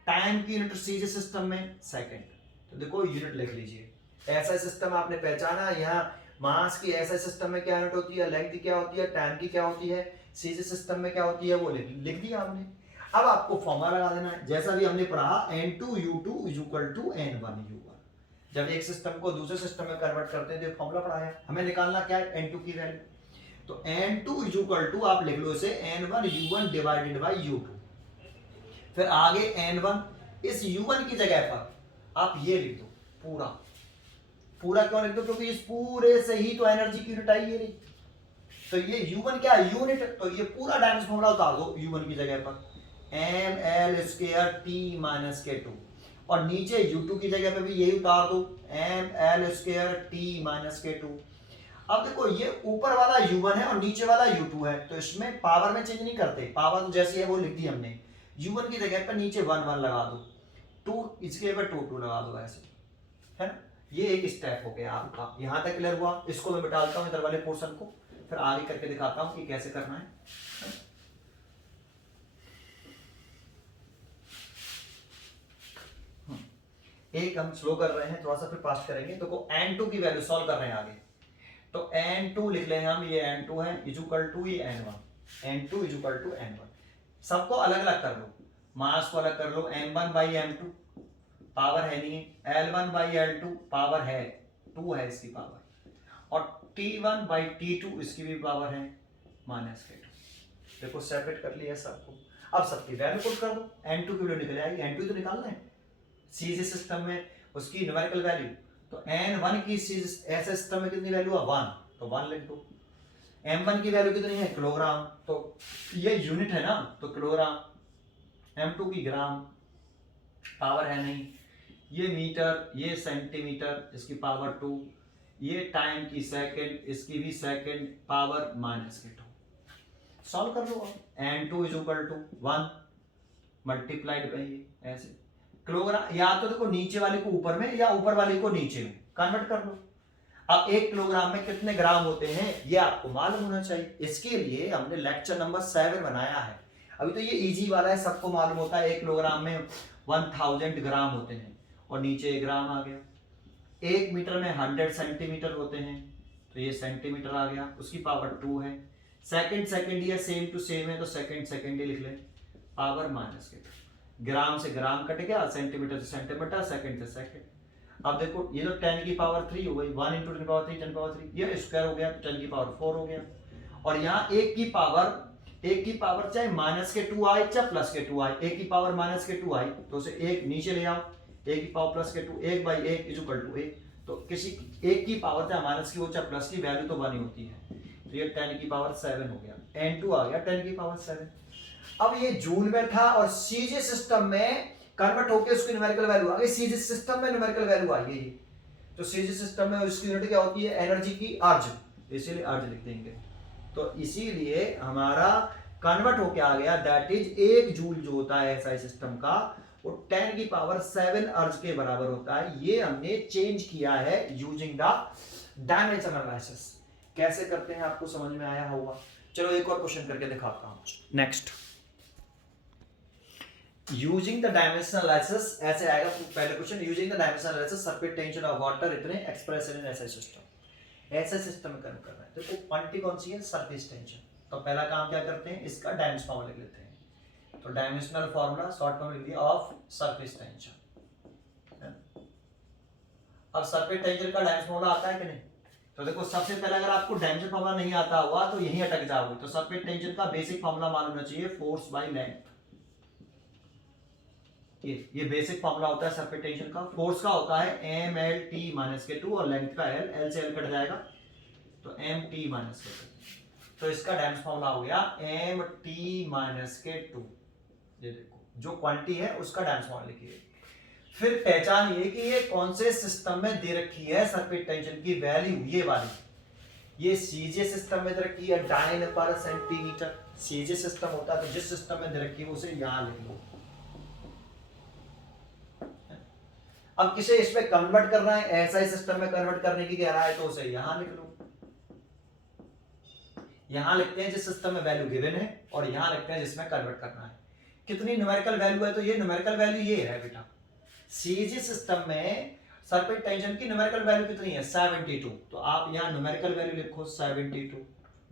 टाइम की यूनिट सीजी सिस्टम में सेकंड। तो देखो यूनिट लिख लीजिए। ऐसा सिस्टम आपने पहचाना, यहाँ मास की ऐसा सिस्टम में क्या यूनिट होती है, लेंथ की क्या होती है, टाइम की क्या होती है, सीजी सिस्टम में क्या होती है, वो लिख दिया हमने। अब आपको फॉर्मूला लगा देना है, जैसा भी हमने पढ़ा N2U2 = N1U1। जब एक सिस्टम को दूसरे सिस्टम में कन्वर्ट करते हैं तो फॉर्मूला पढ़ाया, हमें निकालना क्या है, N2 की वैल्यू। तो N2 आप लिख लो इसे N1U1 डिवाइडेड बाई U2। फिर आगे N1, इस U1 की जगह पर आप ये लिख दो पूरा। पूरा क्यों लिख दो, क्योंकि इस पूरे से ही तो एनर्जी की यूनिट आई है। तो ये U1 क्या है, यूनिट। तो ये पूरा डायमेंशन फॉर्मूला उतार दो U1 की जगह पर, ML² T - K2। और नीचे U2 की जगह पे भी यही उतार दो, ML² T - K2। अब देखो ये ऊपर वाला U1 है और नीचे वाला U2 है, तो इसमें पावर में चेंज नहीं करते, पावर तो जैसी है वो लिख दी हमने। U1 की जगह पर नीचे 1 1 लगा दो, 2 इसके ऊपर 2 2 लगा दो, ऐसे, है ना। ये एक स्टेप हो गया आपका, यहां तक क्लियर हुआ। इसको मैं मिटा देता हूं इधर वाले पोर्शन को, फिर आगे करके दिखाता हूं कि कैसे करना है। एक हम स्लो कर रहे हैं थोड़ा सा, फिर फास्ट करेंगे। तो N2 की वैल्यू सॉल्व कर रहे हैं आगे। तो N2 लिख लें हम, ये N2 है = ये N1। N2 = N1। सबको अलग अलग कर लो, मास को अलग कर लो, M1/M2 पावर है नहीं है, L1/L2 पावर है 2 है इसकी पावर, और T1/T2 इसकी भी पावर है -K2। देखो सेपरेट कर लिया सबको। अब सबकी वैल्यू पुट कर दो, N2 की वैल्यू निकल आएगी। N2 तो निकालना है सीजी सिस्टम में, उसकी न्यूमेरिकल वैल्यू। तो N1 की ऐसे सिस्टम में कितनी वैल्यू है, 1, तो 1 लिख दो। M1 की वैल्यू कितनी है, किलोग्राम, तो ये यूनिट है ना, तो किलोग्राम। M2 की ग्राम, पावर है नहीं। ये मीटर, ये सेंटीमीटर, इसकी पावर 2। ये टाइम की सेकंड, इसकी भी सेकंड, पावर -K2। सॉल्व कर लो। N2 = 1 मल्टीप्लाइड बाई ये, ऐसे किलोग्राम। या तो देखो नीचे वाले को ऊपर में या ऊपर वाले को नीचे में कन्वर्ट कर लो। अब 1 किलोग्राम में कितने ग्राम होते हैं ये आपको मालूम होना चाहिए। इसके लिए हमने लेक्चर नंबर 7 बनाया है। अभी तो ये इजी वाला है, सबको मालूम होता है 1 किलोग्राम में 1000 ग्राम होते हैं, और नीचे ग्राम आ गया। 1 मीटर में 100 सेंटीमीटर होते हैं, तो ये सेंटीमीटर आ गया, उसकी पावर 2 है। सेकंड ये सेम टू सेम है, तो सेकंड ही लिख लें, पावर -K2। ग्राम से ग्राम कट गया, सेंटीमीटर से सेंटीमीटर, सेकंड से सेकंड। अब देखो ये तो 10 की पावर 3 हो गई, 1 × 10 की पावर 3, 10 की पावर 3, ये स्क्वायर हो गया, 10 की पावर 4 हो गया। और यहाँ 1 की पावर चाहे -K2 आए चाहे +K2 आए, 1 की पावर -K2 आई तो उसे 1 नीचे ले आओ, 1 की पावर +K2, 1/1 = 1। तो किसी 1 की पावर चाहे माइनस की हो चाहे प्लस की, वैल्यू तो 1 ही होती है। तो ये 10 की पावर 7 हो गया, N2 आ गया 10 की पावर 7। अब ये जूल में था और सीजी सिस्टम में कन्वर्ट होकर उसकी न्यूमेरिकल वैल्यू आ गई, सीजी सिस्टम में न्यूमेरिकल वैल्यू आई है। तो सीजी सिस्टम में उसकी यूनिट क्या होती है, एनर्जी की, अर्ज, इसीलिए अर्ज लिख देंगे। तो इसीलिए हमारा कन्वर्ट होके आ गया, दैट इज 1 जूल जो होता है एसआई सिस्टम का, वो 10 की पावर 7 अर्ज के बराबर होता है। ये हमने चेंज किया है यूजिंग द डायमेंशन एनालिसिस। कैसे करते हैं आपको समझ में आया होगा। चलो एक और क्वेश्चन करके दिखाता हूं। Next, using the dimension analysis, ऐसे आएगा पहले question, using the dimension analysis surface tension of water इतने एक्सप्रेशन इन एसआई सिस्टम। ऐसा सिस्टम में कर रहा है, देखो क्वांटिटी कौन सी है, सरफेस टेंशन। तो पहला काम क्या करते हैं, इसका डायमेंशन फॉर्मूला लिख लेते हैं। तो डायमेंशनल फॉर्मूला शॉर्ट फॉर्म लिख दिया ऑफ सरफेस टेंशन। अब सरफेस टेंशन का डायमेंशन फॉर्मूला आता है कि नहीं, तो देखो सबसे पहले अगर आपको डायमेंशन फॉर्मूला नहीं आता हुआ तो यहीं अटक जाओगे। तो सरफेस टेंशन का बेसिक फॉर्मूला मालूम होना चाहिए, फोर्स बाय लेंथ। ये बेसिक फॉर्मूला होता है सरफेस टेंशन का। फोर्स का होता है एम एल टी माइनस के टू और लेंथ का एल, एल से एल कट जाएगा तो एम टी माइनस के टू। तो इसका डायमेंशन फॉर्मूला हो गया एम टी माइनस के टू। ये देखो जो क्वांटिटी है उसका डायमेंशन फॉर्मूला लिखिए। फिर पहचानिए कि ये कौन से सिस्टम में दे रखी है सरफेस टेंशन की वैल्यू, ये वाली। ये सीजे सिस्टम में दे रखी है डाइन पर सेंटीमीटर। सीजे सिस्टम होता है तो जिस सिस्टम में दे रखी है उसे यहां लिख लो। अब किसे इसमें कन्वर्ट करना है, ऐसा ही सिस्टम में कन्वर्ट करने की कह रहा है तो उसे यहां लिख लो। यहां लिखते हैं जिस सिस्टम में वैल्यू गिवन है और यहां लिखते हैं जिसमें कन्वर्ट करना है। कितनी न्यूमेरिकल वैल्यू है, तो ये न्यूमेरिकल वैल्यू ये है बेटा। सीजी सिस्टम में सरफेस टेंशन की न्यूमेरिकल वैल्यू कितनी है 72। तो आप यहां न्यूमेरिकल वैल्यू लिखो 72।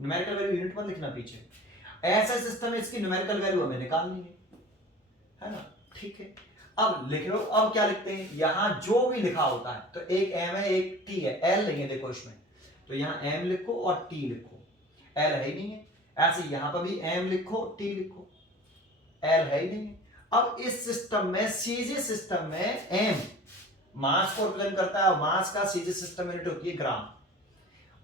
न्यूमेरिकल वैल्यू यूनिट में लिखना पीछे। ऐसा सिस्टम है इसकी न्यूमेरिकल वैल्यू हमें निकालनी है ना, ठीक है। अब लिख लो, अब क्या लिखते हैं, यहां जो भी लिखा होता है तो एक एम है एक टी है, एल नहीं है देखो इसमें, तो यहां एम लिखो और टी लिखो, एल है ही नहीं है। ऐसे यहां पर भी एम लिखो टी लिखो, एल है ही नहीं है। अब इस सिस्टम में सीजे सिस्टम में एम मास को रिप्रेजेंट करता है और मास का सीजे सिस्टम यूनिट होती है ग्राम,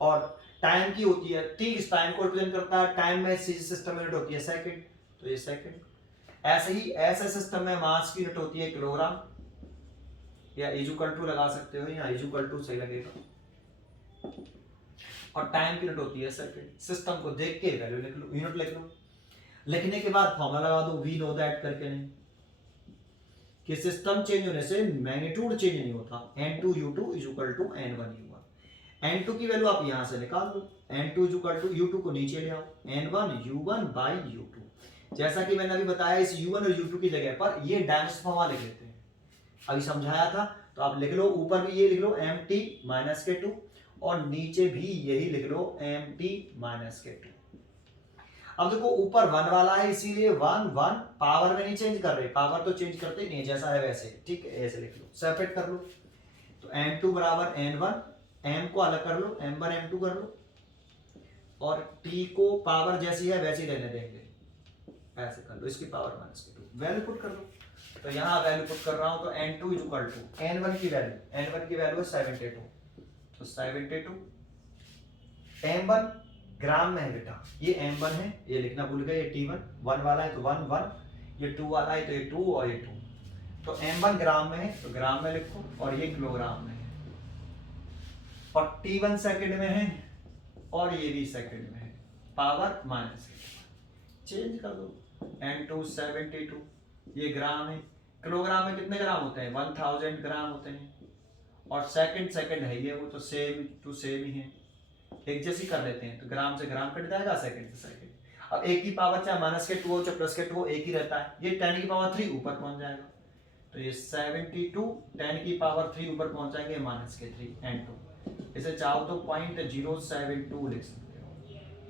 और टाइम की होती है टी, इस टाइम को रिप्रेजेंट करता है, टाइम में सीजे सिस्टम यूनिट होती है सेकंड, तो ये सेकंड। ऐसे ही ऐसे सिस्टम में मास की यूनिट होती है किलोग्राम, या इक्वल टू लगा सकते हो, या इक्वल टू सही लगेगा, और टाइम की यूनिट होती है सेकंड। सिस्टम को देख के वैल्यू लिख लो, यूनिट लिख लो। लिखने के बाद फॉर्मूला लगा दो, वी नो दैट करके, नहीं कि सिस्टम चेंज होने से मैग्नीट्यूड चेंज नहीं होता। n2 u2 equal to n1 u1। n2 की वैल्यू आप यहां से निकाल दो, n2 इक्वल टू u2 को नीचे ले आओ, n1 u1 बाई u2। जैसा कि मैंने अभी बताया इस u1 और u2 की जगह पर ये डायमेंशन फॉर्मूला लिख लेते हैं, अभी समझाया था। तो आप लिख लो, ऊपर भी ये लिख लो mt माइनस के 2 और नीचे भी यही लिख लो mt माइनस के 2। अब देखो ऊपर 1 वाला है इसीलिए 1 1 पावर में नहीं चेंज कर रहे, पावर तो चेंज करते ही नहीं, जैसा है वैसे, ठीक है, ऐसे लिख लो, सेपरेट कर लो। तो m2 बराबर n1, m को अलग कर लो, m1 m2 कर लो, और t को पावर जैसी है वैसी रहने देंगे, ऐसे कर लो, इसकी पावर माइनस के 2, वैल्यू पुट कर लो। तो यहाँ वैल्यू पुट कर रहा हूं, तो n2 इक्वल टू n1 की वैल्यू है 72, तो 72 m1 ग्राम में है बेटा, ये m1 है, ये लिखना भूल गए, ये t1, 1 वाला है तो 1 1, ये 2 वाला है तो ये 2 और ये 2। तो m1 ग्राम में है तो ग्राम में लिखो, और ये किलोग्राम में है, और t1 सेकंड में है और ये भी सेकंड में है, पावर माइनस चेंज कर दो। n2 72, ये ग्राम है, किलोग्राम में कितने ग्राम होते हैं 1000 ग्राम होते हैं, और सेकंड है ये, वो तो सेम टू सेम ही है, एक जैसी कर लेते हैं, तो ग्राम से ग्राम कट जाएगा, सेकंड से सेकंड। अब एक की पावर चाहे माइनस के 2 हो चाहे प्लस के 2 हो, एक ही रहता है, ये 10 की पावर 3 ऊपर पहुंच जाएगा, तो ये 72 10 की पावर 3 ऊपर पहुंच जाएंगे माइनस के 3 n2। इसे चाहो तो 0.072 लिख सकते हो,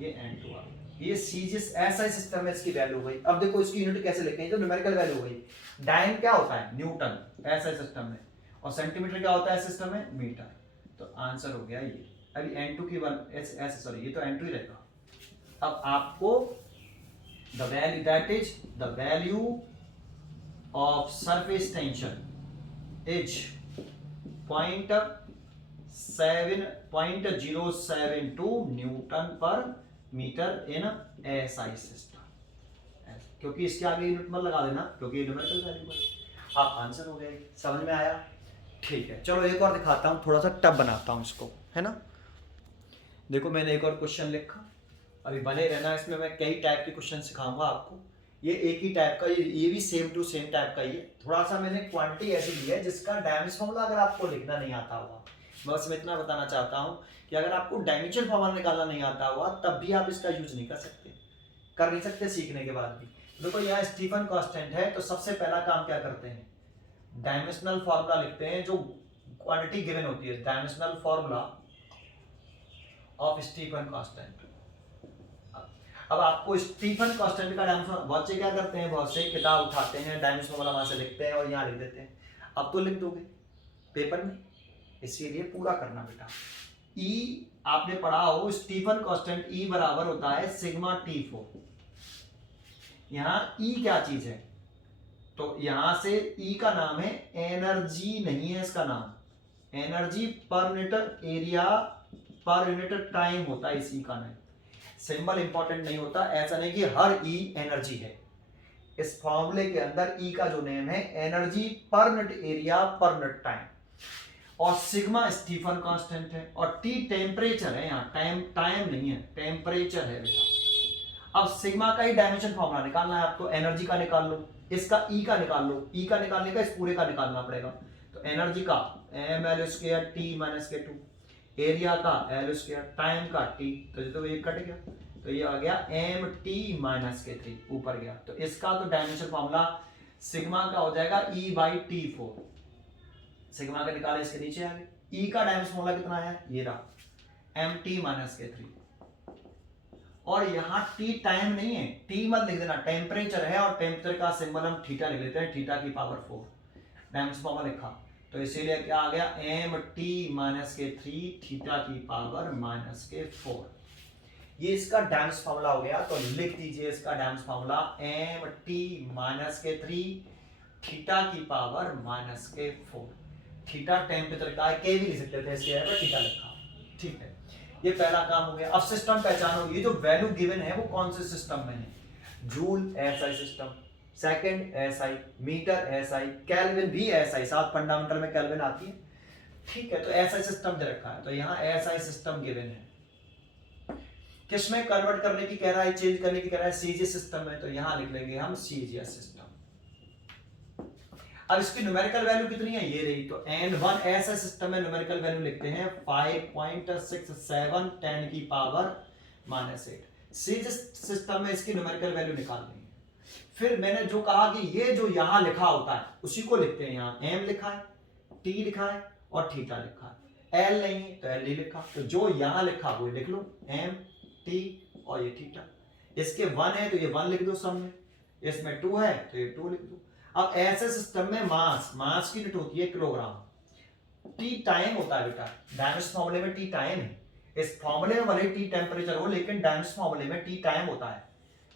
ये n2 आ गया। ये सीजिस ऐसा ही सिस्टम है, इसकी वैल्यू हुई। अब देखो इसकी यूनिट कैसे लिखते हैं, जो न्यूमेरिकल वैल्यू हुई, डाइन क्या होता है न्यूटन, ऐसा सिस्टम में, और सेंटीमीटर क्या होता है सिस्टम में मीटर। तो आंसर हो गया ये। अभी n2 की ऐसे सॉरी, ये तो n2 ही रहेगा। अब आपको the value that is the value of surface tension is 0.072 Newton पर मीटर इन एसआई सिस्टम, क्योंकि इसके आगे यूनिट मत लगा देना क्योंकि ये न्यूमेरिकल वैल्यू है। आप आंसर हो गया, समझ में आया, ठीक है। चलो एक और दिखाता हूँ, थोड़ा सा टफ बनाता हूँ इसको, है ना। देखो मैंने एक और क्वेश्चन लिखा, अभी बने रहना, इसमें मैं कई टाइप के क्वेश्चन सिखाऊंगा आपको। ये एक ही टाइप का, ये भी सेम टू सेम टाइप का ही है। थोड़ा सा मैंने क्वांटिटी ऐसी ली है जिसका डायमेंशन फॉर्मूला अगर आपको लिखना नहीं आता होगा, बस मैं इतना बताना चाहता हूँ कि अगर आपको डायमेंशन फॉर्मूला निकालना नहीं आता हुआ तब भी आप इसका यूज नहीं कर नहीं सकते सीखने के बाद भी। देखो यहाँ स्टीफन कांस्टेंट है, तो सबसे पहला काम क्या करते हैं, डायमेंशनल फॉर्मूला लिखते हैं, जो क्वांटिटी गिवन होती है, dimensional formula of Stefan constant. अब आपको स्टीफन कांस्टेंट का डायमेंशन, बहुत से क्या करते हैं, बहुत से किताब उठाते हैं, डायमेंशन फॉर्मूला वहां से लिखते हैं और यहाँ लिख देते हैं। अब तो लिख दोगे पेपर में, इसीलिए पूरा करना बेटा। ई आपने पढ़ा हो स्टीफन कांस्टेंट E बराबर होता है सिग्मा T4। यहां E क्या चीज है, तो यहां से E का नाम है एनर्जी, नहीं है इसका नाम, energy per unit area per unit time होता है इस E का नाम। सिंबल इंपॉर्टेंट नहीं होता, ऐसा नहीं कि हर E एनर्जी है। इस फॉर्मूले के अंदर E का जो नेम है energy per unit area per unit time, और सिग्मा स्टीफन कांस्टेंट है, और T टेम्परेचर है, यहाँ टाइम नहीं है, टेम्परेचर है बेटा। अब सिग्मा का ही डायमेंशन फॉर्मूला निकालना है आपको, एनर्जी का निकाल लो, इसका E का निकाल लो, E का निकालने का इस पूरे का निकालना पड़ेगा। तो एनर्जी का ml² T - K2, एरिया का L², टाइम का T, तो ये कट गया, तो ये आ गया mt - K3 ऊपर गया। तो इसका तो डायमेंशन फॉर्मूला सिग्मा का हो जाएगा E/T4, सिग्मा का निकाले इसके नीचे आ गए। E का डायमेंशन फॉर्मूला कितना है, ये रहा mt - K3, और यहाँ T टाइम नहीं है, T मत लिख देना, टेम्परेचर है, और टेम्परेचर का सिंबल हम थीटा लिख लेते हैं, थीटा की पावर 4, डायमेंशन फॉर्मूला लिखा, तो इसीलिए क्या आ गया mt - K3 थीटा की पावर -K4। ये इसका डायमेंशन फॉर्मूला हो गया, तो लिख दीजिए इसका dimension formula mt - K3 theta की पावर -K4। थीटा टेम्परेचर का है, के भी लिख सकते थे, इसके जगह थीटा लिखा, ठीक है। ये पहला काम हो गया। अब सिस्टम पहचानो, ये जो वैल्यू गिवन है वो कौन से सिस्टम में है, joule SI system, second SI, metre SI, kelvin भी एसआई, साथ फंडामेंटल में केल्विन आती है, ठीक है। तो एसआई सिस्टम दे रखा है, तो यहाँ एसआई सिस्टम गिवन है, किसमें कन्वर्ट करने की कह रहा है, चेंज करने की कह रहा है, सीजीएस सिस्टम में, तो यहां लिख लेंगे हम सीजीएस सिस्टम। अब इसकी न्यूमेरिकल वैल्यू कितनी है, ये रही, तो n1 ऐसा सिस्टम में न्यूमेरिकल वैल्यू लिखते हैं 5.67 10 की पावर -8। सीजीएस सिस्टम में इसकी न्यूमेरिकल वैल्यू निकालनी है। फिर मैंने जो कहा कि ये जो यहां लिखा होता है उसी को लिखते हैं, यहाँ m लिखा है, t लिखा है और थीटा लिखा है, l नहीं है तो l नहीं लिखा, तो जो यहां लिखा वो लिख लो, m t और ये थीटा। इसके 1 है तो ये 1 लिख दो सम में, इसमें 2 है तो ये 2 लिख दो। अब ऐसे सिस्टम में मास की यूनिट होती है किलोग्राम, टी टाइम होता है बेटा, डायमेंशन फॉर्मूले में टी टाइम है, इस फॉर्मूले में भले टी टेम्परेचर हो लेकिन डायमेंशन फॉर्मूले में टी टाइम होता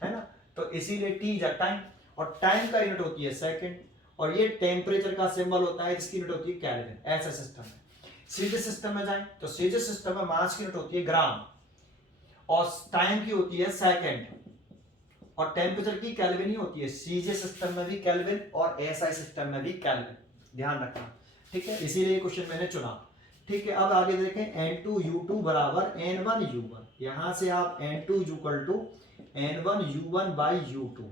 है ना, तो इसीलिए टी इज अ टाइम, और टाइम का यूनिट होती है सेकंड, और ये टेम्परेचर का सिंबल होता है जिसकी यूनिट होती है केल्विन। ऐसा सिस्टम है। सीजीएस सिस्टम में जाएं तो सीजीएस सिस्टम में मास की यूनिट होती है ग्राम, और टाइम की होती है सेकंड, और टेम्परेचर की केल्विन ही होती है। सीजीएस सिस्टम में भी केल्विन और एसआई सिस्टम में भी केल्विन, ध्यान रखना, ठीक है। इसीलिए क्वेश्चन मैंने चुना, ठीक है। अब आगे देखें, N2U2 बराबर N1U1, यहां से आप N2 equal to N1U1 by U2,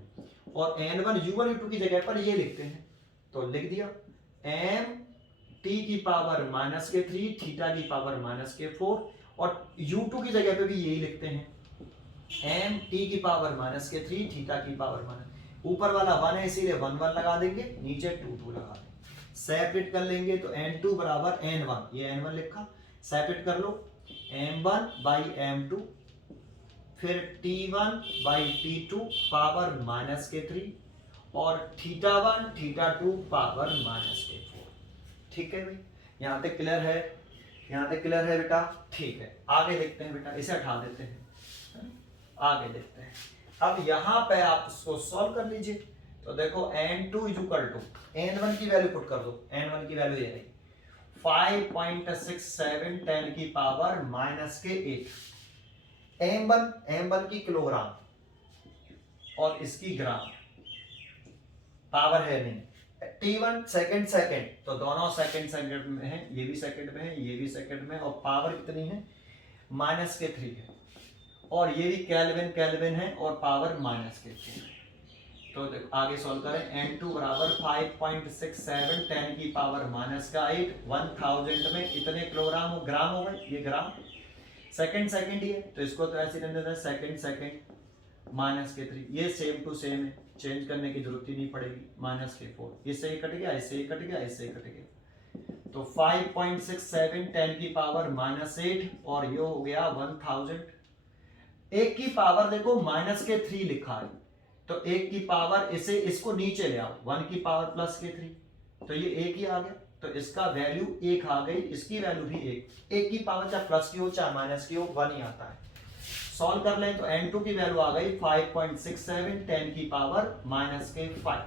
और N1U1 U2 की जगह पर ये लिखते हैं, तो लिख दिया m t की पावर -K3 थीटा की पावर -K4, और U2 की जगह पे भी यही लिखते हैं, m t की पावर -K3 थीटा की पावर ऊपर वाला 1 है इसीलिए 1 1 लगा देंगे, नीचे 2 2 लगा देंगे, सेपरेट कर लेंगे तो N2 बराबर N1, ये N1 लिखा, सेपरेट कर लो, M1 बाई M2, फिर T1 by T2 power -K3, और θ1 θ2 पावर -K4, ठीक है भाई। यहां तक क्लियर है, यहां तक क्लियर है बेटा, ठीक है। आगे देखते हैं बेटा, इसे हटा देते हैं, आगे देखते हैं। अब यहां पे आप इसको सॉल्व कर लीजिए, तो देखो N2 इक्वल टू N1 की वैल्यू पुट कर दो, N1 की वैल्यू ये रही 5.67 10 की पावर -8, M1 की किलोग्राम और इसकी ग्राम, पावर है नहीं, T1 सेकंड, तो दोनों सेकंड में है, ये भी सेकंड में है, ये भी सेकंड में, और पावर कितनी है -3 है, और ये भी केल्विन है और पावर -K3 है। तो देखो आगे सॉल्व करें, N2 बराबर 5.67 10 की पावर -8, 1000 में इतने किलोग्राम हो, ग्राम हो गए, ये ग्राम, सेकंड ही है तो इसको तो ऐसे रहने देना, सेकंड -K3, ये सेम टू सेम है, चेंज करने की जरूरत ही नहीं पड़ेगी, -K4, इससे ही कट गया, इससे ही कट गया, इससे ही कट गया, तो 5.67 10 की पावर -8, और ये हो गया 1000। एक की पावर देखो -K3 लिखा है, तो एक की पावर, इसे इसको नीचे ले आओ, 1 की पावर +K3, तो ये एक ही आ गया, तो इसका वैल्यू 1 आ गई, इसकी वैल्यू भी 1 की पावर चाहे प्लस की हो चाहे माइनस की हो 1 ही आता है। सॉल्व कर लें तो n2 की वैल्यू आ गई 5.67 10 की पावर -5।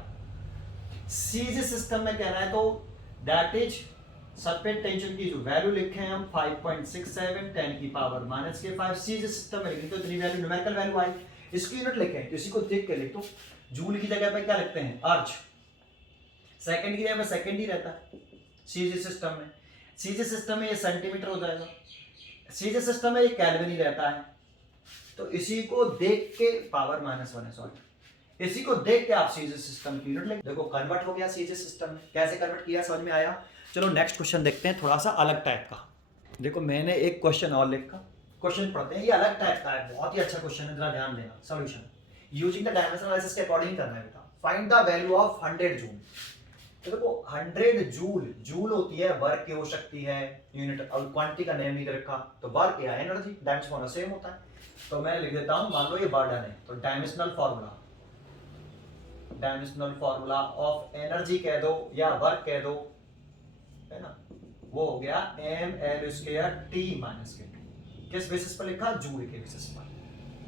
सीजे सिस्टम में कहना है तो दैट इज सरफेस टेंशन की जो वैल्यू लिखे हैं हम 5.67 10 की पावर -5। सीजे सिस्टम में लिखें तो इतनी वैल्यू न्यूमेरिकल वैल्यू आई। इसकी यूनिट लिखें तो इसी को देख के लिख दो। जूल की जगह पे क्या लिखते हैं अर्ज, सेकंड की जगह पे सेकंड ही रहता है सीजे सिस्टम में। सीजे सिस्टम में ये सेंटीमीटर हो जाएगा, सीजे सिस्टम में ये केल्विन ही रहता है। तो इसी को देख के पावर -1 है, सॉरी, इसी को देख के आप सीजे सिस्टम की यूनिट लिख। देखो कन्वर्ट हो गया सीजे सिस्टम में। कैसे कन्वर्ट किया समझ में आया। चलो नेक्स्ट क्वेश्चन देखते हैं, थोड़ा सा अलग टाइप का। देखो मैंने एक क्वेश्चन और लिखा, क्वेश्चन पढ़ते हैं। ये अलग टाइप का है, बहुत ही अच्छा क्वेश्चन है, जरा ध्यान देना। Solution using the dimension analysis के अकॉर्डिंग करना है बेटा। Find the value of 100 joule. तो देखो 100 जूल, जूल होती है वर्क की हो सकती है यूनिट, और क्वांटिटी का नेम नहीं रखा तो वर्क या एनर्जी डायमेंशन सेम होता है। तो मैं लिख देता हूं, मान लो ये बर्डन है तो dimensional formula, dimensional formula of energy कह दो या वर्क कह दो, है ना, वो हो गया mL² T - K2। किस बेसिस पर लिखा, जूल के बेसिस पर,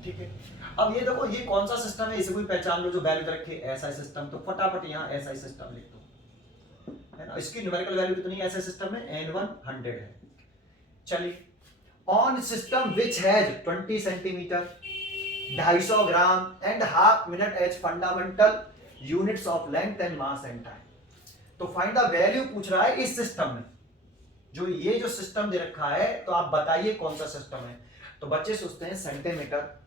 ठीक है। अब ये देखो ये कौन सा सिस्टम है, इसे कोई पहचान लो जो वैल्यू रखे, एसआई सिस्टम। तो फटाफट यहाँ एसआई सिस्टम लिख दो, है ना। इसकी न्यूमेरिकल वैल्यू कितनी है एसआई सिस्टम में, n1 100 है। चलिए on system which has 20 centimetre 250 gram and half minute as fundamental units of length and mass and time. तो फाइंड द वैल्यू पूछ रहा है इस सिस्टम में, जो ये जो सिस्टम दे रखा है, तो आप बताइए कौन सा सिस्टम है। तो बच्चे सोचते हैं सेंटीमीटर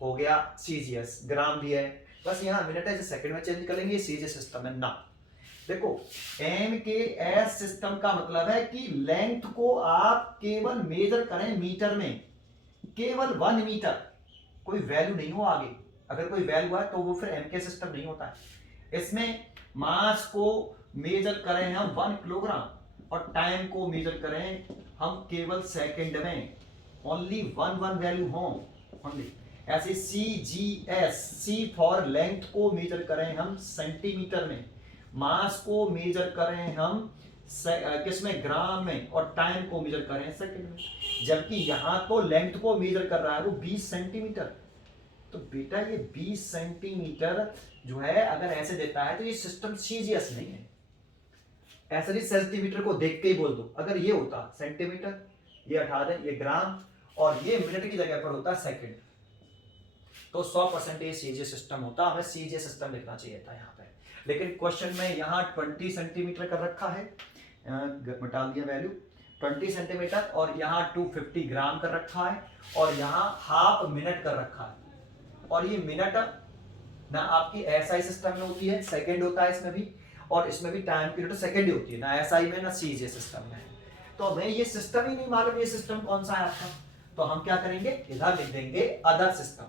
हो गया, सीजीएस, ग्राम भी है, बस यहाँ मिनट है सेकंड में चेंज करेंगे, सीजीएस सिस्टम है ना। देखो एम के एस सिस्टम का मतलब है कि लेंथ को आप केवल मेजर करें मीटर में, केवल 1 मीटर, कोई वैल्यू नहीं हो आगे। अगर कोई वैल्यू है तो वो फिर एम के सिस्टम नहीं होता है। इसमें मास को मेजर करें हम 1 किलोग्राम और टाइम को मेजर करें हम केवल सेकंड में, ओनली 1 वैल्यू हो ओनली। ऐसे C G S, C for length को मेजर करें हम सेंटीमीटर में, मास को मेजर करें हम किसमें, ग्राम में, और टाइम को मेजर करें सेकंड में। जबकि यहां तो लेंथ को मेजर कर रहा है वो 20 सेंटीमीटर। तो बेटा ये 20 सेंटीमीटर जो है अगर ऐसे देता है तो ये सिस्टम सीजीएस नहीं है। ऐसे नहीं सेंटीमीटर को देख के ही बोल दो, अगर ये होता सेंटीमीटर, ये हटा दें, ये ग्राम, और ये मिनट की जगह पर होता सेकंड, तो 100% ये सीजीएस सिस्टम होता। हमें सीजीएस सिस्टम लिखना चाहिए था यहाँ पे, लेकिन क्वेश्चन में यहाँ 20 सेंटीमीटर कर रखा है, बता दिया वैल्यू 20 सेंटीमीटर, और यहाँ 250 ग्राम कर रखा है, और यहाँ हाफ मिनट कर रखा है। और ये मिनट ना आपकी एसआई सिस्टम में होती है, सेकंड होता है इसमें भी, और इसमें भी टाइम की यूनिट सेकंड ही होती है, ना एसआई में ना सीजीएस सिस्टम में। तो हमें ये सिस्टम ही नहीं मालूम ये सिस्टम कौन सा है आपका, तो हम क्या करेंगे, इधर लिख देंगे अदर सिस्टम।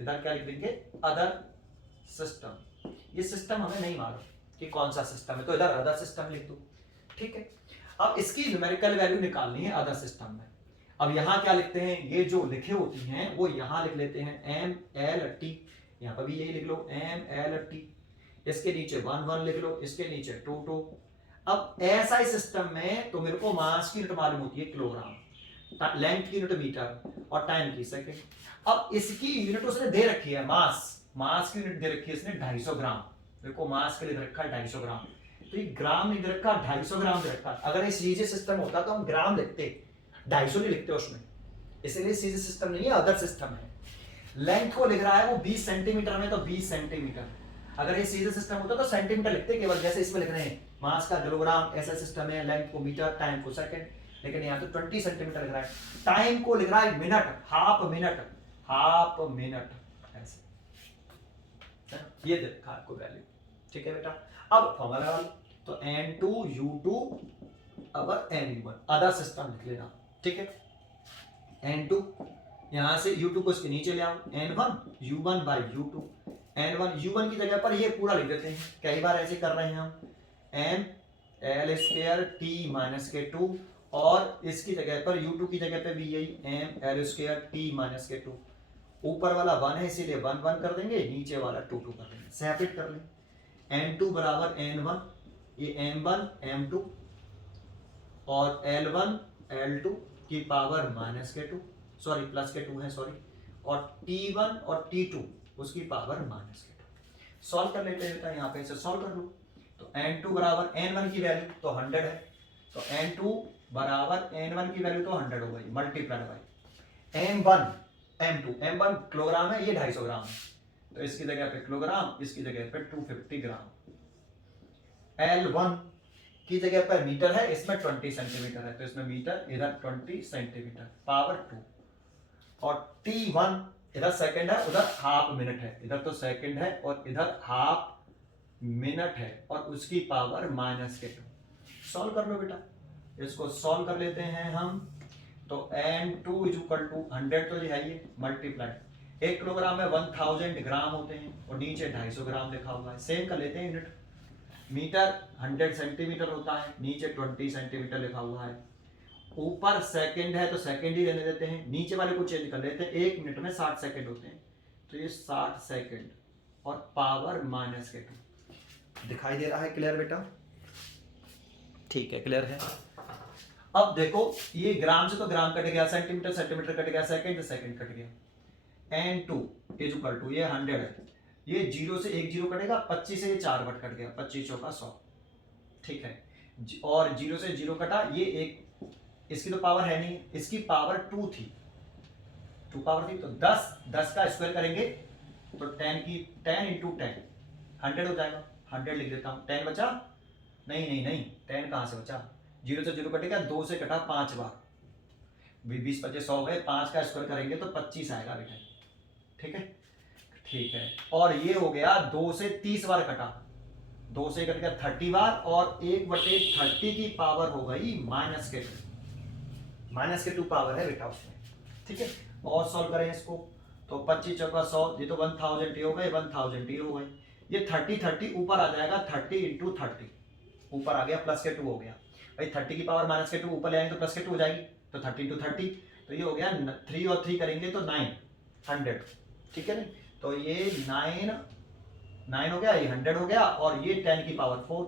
इधर क्या लिख देंगे, अदर सिस्टम। ये सिस्टम हमें नहीं मालूम कि कौन सा सिस्टम है, तो इधर अदर सिस्टम लिख दो, ठीक है। अब इसकी न्यूमेरिकल वैल्यू निकालनी है अदर सिस्टम में। अब यहाँ क्या लिखते हैं, ये जो लिखे होती हैं वो यहाँ लिख लेते हैं mL/T, यहाँ पर भी यही लिख लो mL/T, इसके नीचे 1 लिख लो, इसके नीचे 2 अब एसआई सिस्टम में तो मेरे को मास की यूनिट मालूम होती है किलोग्राम, लेंथ की यूनिट मीटर, और टाइम की सेकंड। अब इसकी यूनिट उसने दे रखी है मास, मास की यूनिट दे रखी है इसने 250 ग्राम। देखो मास के लिए दे रखा है 250 ग्राम, तो ये ग्राम नहीं दे रखा, 250 ग्राम दे रखा। अगर ये सीजीएस सिस्टम होता तो हम ग्राम लिखते, 250 नहीं लिखते उसमें, इसलिए सीजीएस सिस्टम नहीं है, अदर सिस्टम है। लेंथ को लिख रहा है वो 20 सेंटीमीटर में, तो 20 सेंटीमीटर। अगर ये सीजीएस सिस्टम होता तो सेंटीमीटर लिखते केवल, जैसे इसमें लिख रहे हैं मास का किलोग्राम, ऐसा सिस्टम है, लेंथ को मीटर, टाइम को सेकंड, लेकिन यहाँ तो 20 सेंटीमीटर लिख रहा है। टाइम को लिख रहा है minute, half minute, half minute, ऐसे ये देखा आपको वैल्यू, ठीक है बेटा। अब फॉर्मूला वाला, तो N2U2 अब N1 अदर सिस्टम लिख लेना, ठीक है। N2 यहां से U2 को इसके नीचे ले आओ, N1 U1 by U2, N1 U1 की जगह पर ये पूरा लिख देते हैं, कई बार ऐसे कर रहे हैं हम, mL² T - K2, और इसकी जगह पर U2 की जगह पे भी यही mL² T - K2। ऊपर वाला 1 है इसीलिए 1 1 कर देंगे, नीचे वाला 2 2 कर देंगे, सेपरेट कर लें। N2 बराबर N1, ये M1 M2, और L1 L2 की पावर माइनस के 2, सॉरी प्लस के 2 है सॉरी, और T1 और T2 उसकी पावर माइनस के 2। सॉल्व कर लेते हैं, यहाँ पे इसे सॉल्व कर लो। तो N2 बराबर N1 की वैल्यू तो 100 है, तो N2 बराबर N1 की वैल्यू तो 100 हो गई मल्टीप्लाइड बाई M1 किलोग्राम है, ये 250 ग्राम है, तो इसकी जगह पे किलोग्राम, इसकी जगह पे 250 ग्राम। L1 की जगह पर मीटर है, इसमें 20 सेंटीमीटर है, तो इसमें मीटर, इधर 20 सेंटीमीटर पावर 2। और T1 इधर सेकंड है, उधर हाफ मिनट है, इधर तो सेकंड है और इधर हाफ मिनट है, और उसकी पावर माइनस के 2। सॉल्व कर लो बेटा, इसको सॉल्व कर लेते हैं हम। तो N2 इक्वल टू 100 तो ये है, ये मल्टीप्लाइड 1 किलोग्राम में 1000 ग्राम होते हैं, और नीचे 250 ग्राम लिखा हुआ है। सेम कर लेते हैं यूनिट। मीटर 100 सेंटीमीटर होता है, नीचे 20 सेंटीमीटर लिखा हुआ है। ऊपर सेकंड है तो सेकंड ही रहने देते हैं, नीचे वाले को चेंज कर लेते हैं। 1 मिनट में 60 सेकंड होते हैं, तो ये 60 सेकंड और पावर माइनस के 2। दिखाई दे रहा है क्लियर बेटा? ठीक है, क्लियर है। अब देखो, ये ग्राम से तो ग्राम कट गया, सेंटीमीटर सेंटीमीटर कट गया, सेकंड से सेकंड कट गया। N2 इज इक्वल टू, ये 100 है, ये 0 से 1 0 कटेगा, 25 से ये 4 बट कट गया, 25 चौका 100, ठीक है। और 0 से 0 कटा, ये एक, इसकी तो पावर है नहीं, इसकी पावर 2 थी, 2 पावर थी, तो 10 का स्क्वायर करेंगे तो 10 इंटू 10 100 हो जाएगा। 100 लिख देता हूँ, 10 बचा, नहीं 10 कहाँ से बचा, 0 से 0 कटेगा, 2 से कटा 5 बार, 20 25 100 गए, 5 का स्क्वायर करेंगे तो 25 आएगा बेटा, ठीक है। ठीक है, और ये हो गया 2 से 30 बार कटा, 2 से कट गया 30 बार, और 1/30 की पावर हो गई माइनस के 2 पावर है बेटा उसमें, ठीक है। और सॉल्व करें इसको, तो 25 चौका 100, ये तो 1000 टी हो गए, 1000 टी हो गए, ये 30 ऊपर आ जाएगा, 30 इंटू 30 ऊपर आ गया, प्लस के 2 हो गया भाई, 30 की पावर माइनस के 2 ऊपर ले आएंगे तो प्लस के 2 हो जाएगी, तो 30 इंटू 30, तो ये हो गया 3 और 3 करेंगे तो 900, ठीक है। नहीं तो ये 9 हो गया, ये 100 हो गया, और ये 10 की पावर 4,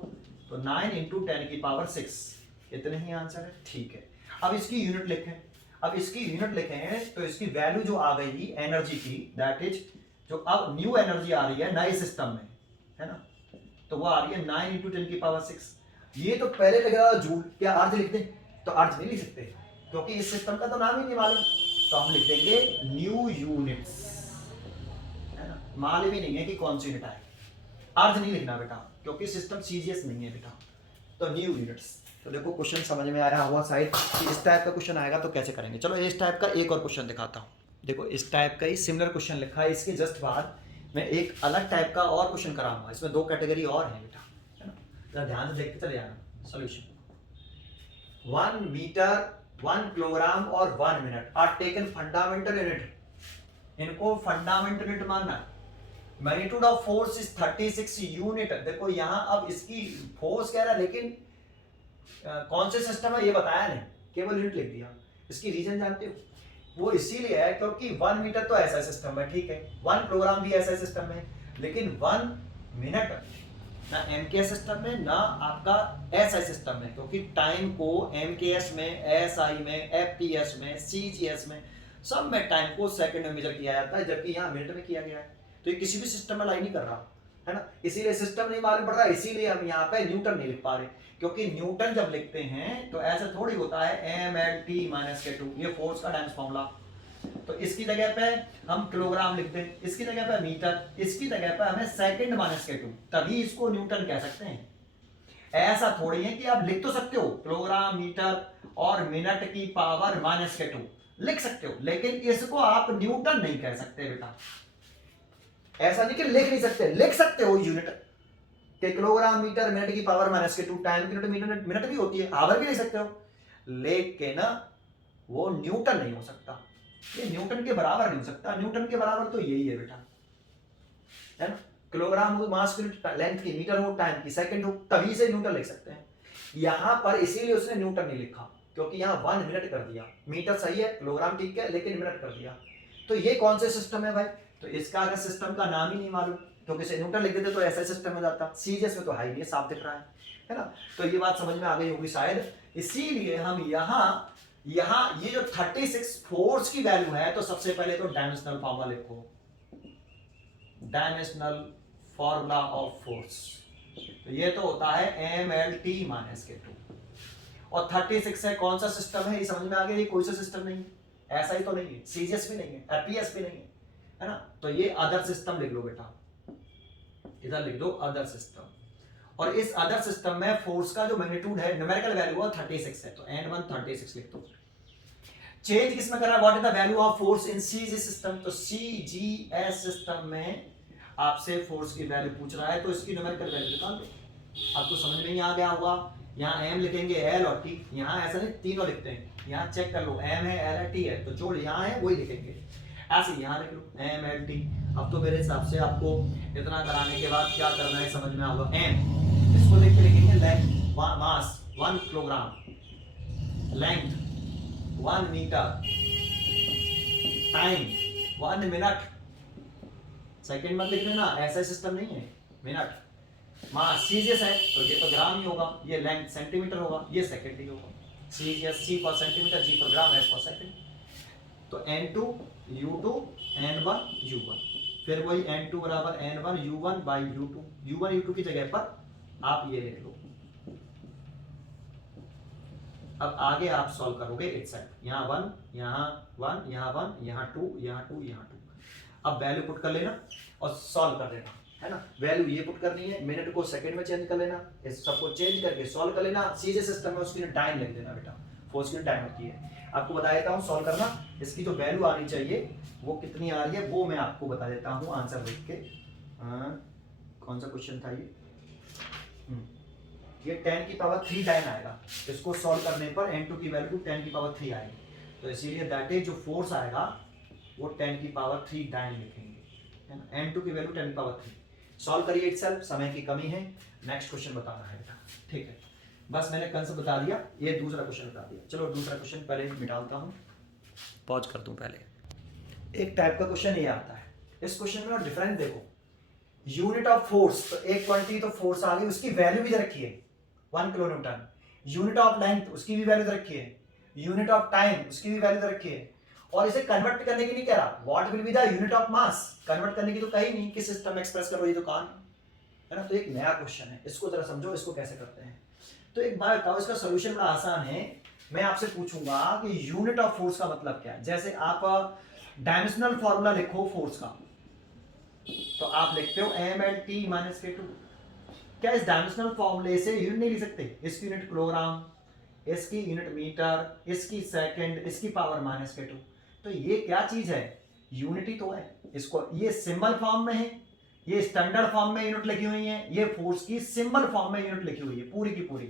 तो 9 इंटू 10 की पावर 6, इतने ही आंसर है, ठीक है। अब इसकी यूनिट लिखें, तो इसकी वैल्यू जो आ गई एनर्जी की, दैट इज जो अब न्यू एनर्जी आ रही है नए सिस्टम में, है ना, तो वो आ रही है 9 इंटू 10 की पावर 6। ये तो पहले लग रहा जूल, क्या अर्ज लिख दें? तो अर्ज नहीं लिख सकते, क्योंकि इस सिस्टम का तो नाम ही नहीं मालूम, तो हम लिख देंगे न्यू यूनिट्स, है ना, मालूम भी नहीं है कि कौन सी यूनिट आएगी, अर्ज नहीं लिखना बेटा, क्योंकि सिस्टम सीजीएस नहीं है बेटा, तो न्यू यूनिट्स। तो देखो क्वेश्चन समझ में आया हुआ शायद कि इस टाइप का क्वेश्चन आएगा तो कैसे करेंगे। चलो इस टाइप का एक और क्वेश्चन दिखाता हूँ। देखो इस टाइप का ही सिमिलर क्वेश्चन लिखा है, इसके जस्ट बाद मैं एक अलग टाइप का और क्वेश्चन कराऊंगा, इसमें 2 कैटेगरी और है बेटा, है ना, जरा ध्यान से देखते चले जाना। सॉल्यूशन 1 मीटर 1 किलोग्राम और 1 minute are taken fundamental unit, इनको फंडामेंटल यूनिट मानना। Magnitude of force is 36 unit. देखो यहाँ अब इसकी फोर्स कह रहा है, लेकिन कौन से सिस्टम है ये बताया नहीं, केवल यूनिट लिख दिया। इसकी रीजन जानते हो? वो इसीलिए है क्योंकि 1 मीटर तो ऐसा सिस्टम है, ठीक है, 1 किलोग्राम भी ऐसा सिस्टम है, लेकिन 1 मिनट ना एमकेएस सिस्टम में ना आपका एसआई सिस्टम में, क्योंकि टाइम को एमकेएस में, एसआई में, एफपीएस में, सीजीएस में, सब में टाइम को सेकंड में मेजर किया जाता है, जबकि यहाँ मिनट में किया गया है। तो ये किसी भी सिस्टम में लाई नहीं कर रहा, है ना, इसीलिए सिस्टम नहीं मालूम पड़ रहा, इसीलिए हम यहाँ पे न्यूटन नहीं लिख पा रहे, क्योंकि न्यूटन जब लिखते हैं तो ऐसा थोड़ी होता है mLT - के 2, ये फोर्स का टाइम्स फॉर्मूला, तो इसकी जगह पे हम किलोग्राम लिख दें, इसकी जगह पे मीटर, इसकी जगह पे हमें सेकंड - के 2, तभी इसको न्यूटन कह सकते हैं। ऐसा थोड़ी है कि आप लिख तो सकते हो किलोग्राम, मीटर और मिनट की पावर - के 2 लिख सकते हो, लेकिन इसको आप न्यूटन नहीं कह सकते बेटा। ऐसा नहीं कि लिख नहीं सकते, लिख सकते हो यूनिट कि किलोग्राम, मीटर, मिनट की पावर - के 2, टाइम की यूनिट मिनट भी होती है, आवर भी लिख सकते हो, लेकिन वो न्यूटन नहीं हो सकता, ये न्यूटन के बराबर नहीं हो सकता। न्यूटन के बराबर तो यही है बेटा, है ना, किलोग्राम हो मास की लेंथ की, मीटर हो टाइम की, सेकंड हो, तभी से न्यूटन लिख सकते हैं। यहां पर इसीलिए उसने न्यूटन नहीं लिखा, क्योंकि यहाँ 1 मिनट कर दिया, मीटर सही है, किलोग्राम ठीक है, लेकिन मिनट कर दिया। तो ये कौन से सिस्टम है भाई? तो इसका अगर सिस्टम का नाम ही नहीं मालूम, क्योंकि इसे न्यूटन लिख देते तो ऐसा सिस्टम हो जाता, सीजीएस में तो है ही नहीं, साफ दिख रहा है ना। तो ये बात समझ में आ गई होगी शायद इसीलिए हम यहाँ ये जो 36 फोर्स की वैल्यू है, तो सबसे पहले तो डायमेंशनल फॉर्मूला लिखो, डायमेंशनल फॉर्मूला ऑफ फोर्स। तो ये तो होता है MLT माइनस K2, और 36 है, कौन सा सिस्टम है ये समझ में आ गया, ये कोई सा सिस्टम नहीं है, ऐसा ही तो नहीं है, सीजीएस भी नहीं है, एपीएस भी नहीं है ना, तो ये अदर सिस्टम लिख लो बेटा, इधर लिख दो अदर सिस्टम। और इस अदर सिस्टम में फोर्स का जो मैग्नीट्यूड है, न्यूमेरिकल वैल्यू 36 है, तो N1 36 लिख दो। चेंज किसमें कर रहा है, what is the value of force in CGS system, तो सीजीएस सिस्टम में आपसे फोर्स की वैल्यू पूछ रहा है, तो इसकी न्यूमेरिकल वैल्यू निकाल दो। अब तो समझ में ही आ गया होगा, यहाँ M लिखेंगे L और T, यहाँ ऐसा नहीं तीनों लिखते हैं, यहाँ चेक कर लो M है L है T है, तो जो यहाँ है वही लिखेंगे, ऐसे यहाँ लिख लो MLT। अब तो मेरे हिसाब से आपको इतना कराने के बाद क्या करना है समझ में आएगा। M इसको देख के लिखेंगे length, mass 1 kilogram, length 1 metre, time 1 minute, second मत लिख लेना, ऐसा सिस्टम नहीं है, मिनट। मास सीजीएस है तो ये तो ग्राम ही होगा, ये लेंथ सेंटीमीटर होगा, ये सेकंड ही होगा, CGS C for centimetre, G for gram, S for second. तो N2 U2 N1 U1, फिर वही N2 बराबर N1 U1 by U2, U1 U2 की जगह पर आप ये लिख लो। अब आगे आप सॉल्व करोगे इट साइड, यहाँ 1 यहाँ 1 यहाँ 1 यहाँ 2 यहाँ 2 यहाँ 2। अब वैल्यू पुट कर लेना और सॉल्व कर लेना, है ना। वैल्यू ये पुट करनी है, मिनट को सेकंड में चेंज कर लेना, इस सबको चेंज करके सॉल्व कर लेना। सीधे सिस्टम में उसकी टाइम लिख देना बेटा, फोर्स की टाइम होती है। आपको बता देता हूँ सॉल्व करना, इसकी जो वैल्यू आनी चाहिए वो कितनी आ रही है वो मैं आपको बता देता हूँ आंसर लिख के। कौन सा क्वेश्चन था ये 10 की पावर 3 टाइम आएगा, इसको सॉल्व करने पर N2 की वैल्यू 10 की पावर 3 आएगी, तो इसीलिए दैट इज जो फोर्स आएगा वो 10 की पावर 3 डाइन लिखेंगे, है ना। N2 की वैल्यू 10 की पावर 3। सॉल्व करिए इटसेल्फ, समय की कमी है, नेक्स्ट क्वेश्चन बताना है बेटा, ठीक है। बस मैंने कंसेप्ट बता दिया, ये दूसरा क्वेश्चन बता दिया। चलो दूसरा क्वेश्चन पहले मिटाता हूँ, पॉज कर दूं पहले। एक टाइप का क्वेश्चन ये आता है, इस क्वेश्चन में डिफरेंस देखो, यूनिट ऑफ फोर्स, तो एक क्वांटिटी तो फोर्स आ गई, उसकी वैल्यू भी रखी है 1 kilo Newton. Unit of length उसकी भी वैल्यू रखी है, यूनिट ऑफ टाइम उसकी भी वैल्यू रखी है, और इसे कन्वर्ट करने की नहीं कह रहा, what will be the unit of mass, convert करने की तो कही नहीं, किस सिस्टम में एक्सप्रेस करो ये तो कहां है ना। तो एक नया क्वेश्चन है, इसको जरा समझो, इसको कैसे करते हैं। तो एक बात बताओ, इसका सोल्यूशन बड़ा आसान है। मैं आपसे पूछूंगा कि यूनिट ऑफ फोर्स का मतलब क्या है। जैसे आप डायमेंशनल फॉर्मूला लिखो फोर्स का, तो आप लिखते हो MLT माइनस K2। क्या इस डायमेंशनल फॉर्मूले से यूनिट नहीं लिख सकते, इसकी यूनिट किलोग्राम, इसकी यूनिट मीटर, इसकी सेकंड, इसकी पावर माइनस K2। तो ये क्या चीज है, यूनिटी तो है। इसको ये सिंबल फॉर्म में है, ये स्टैंडर्ड फॉर्म में यूनिट लिखी हुई है, ये फोर्स की सिंबल फॉर्म में यूनिट लिखी हुई है पूरी की पूरी,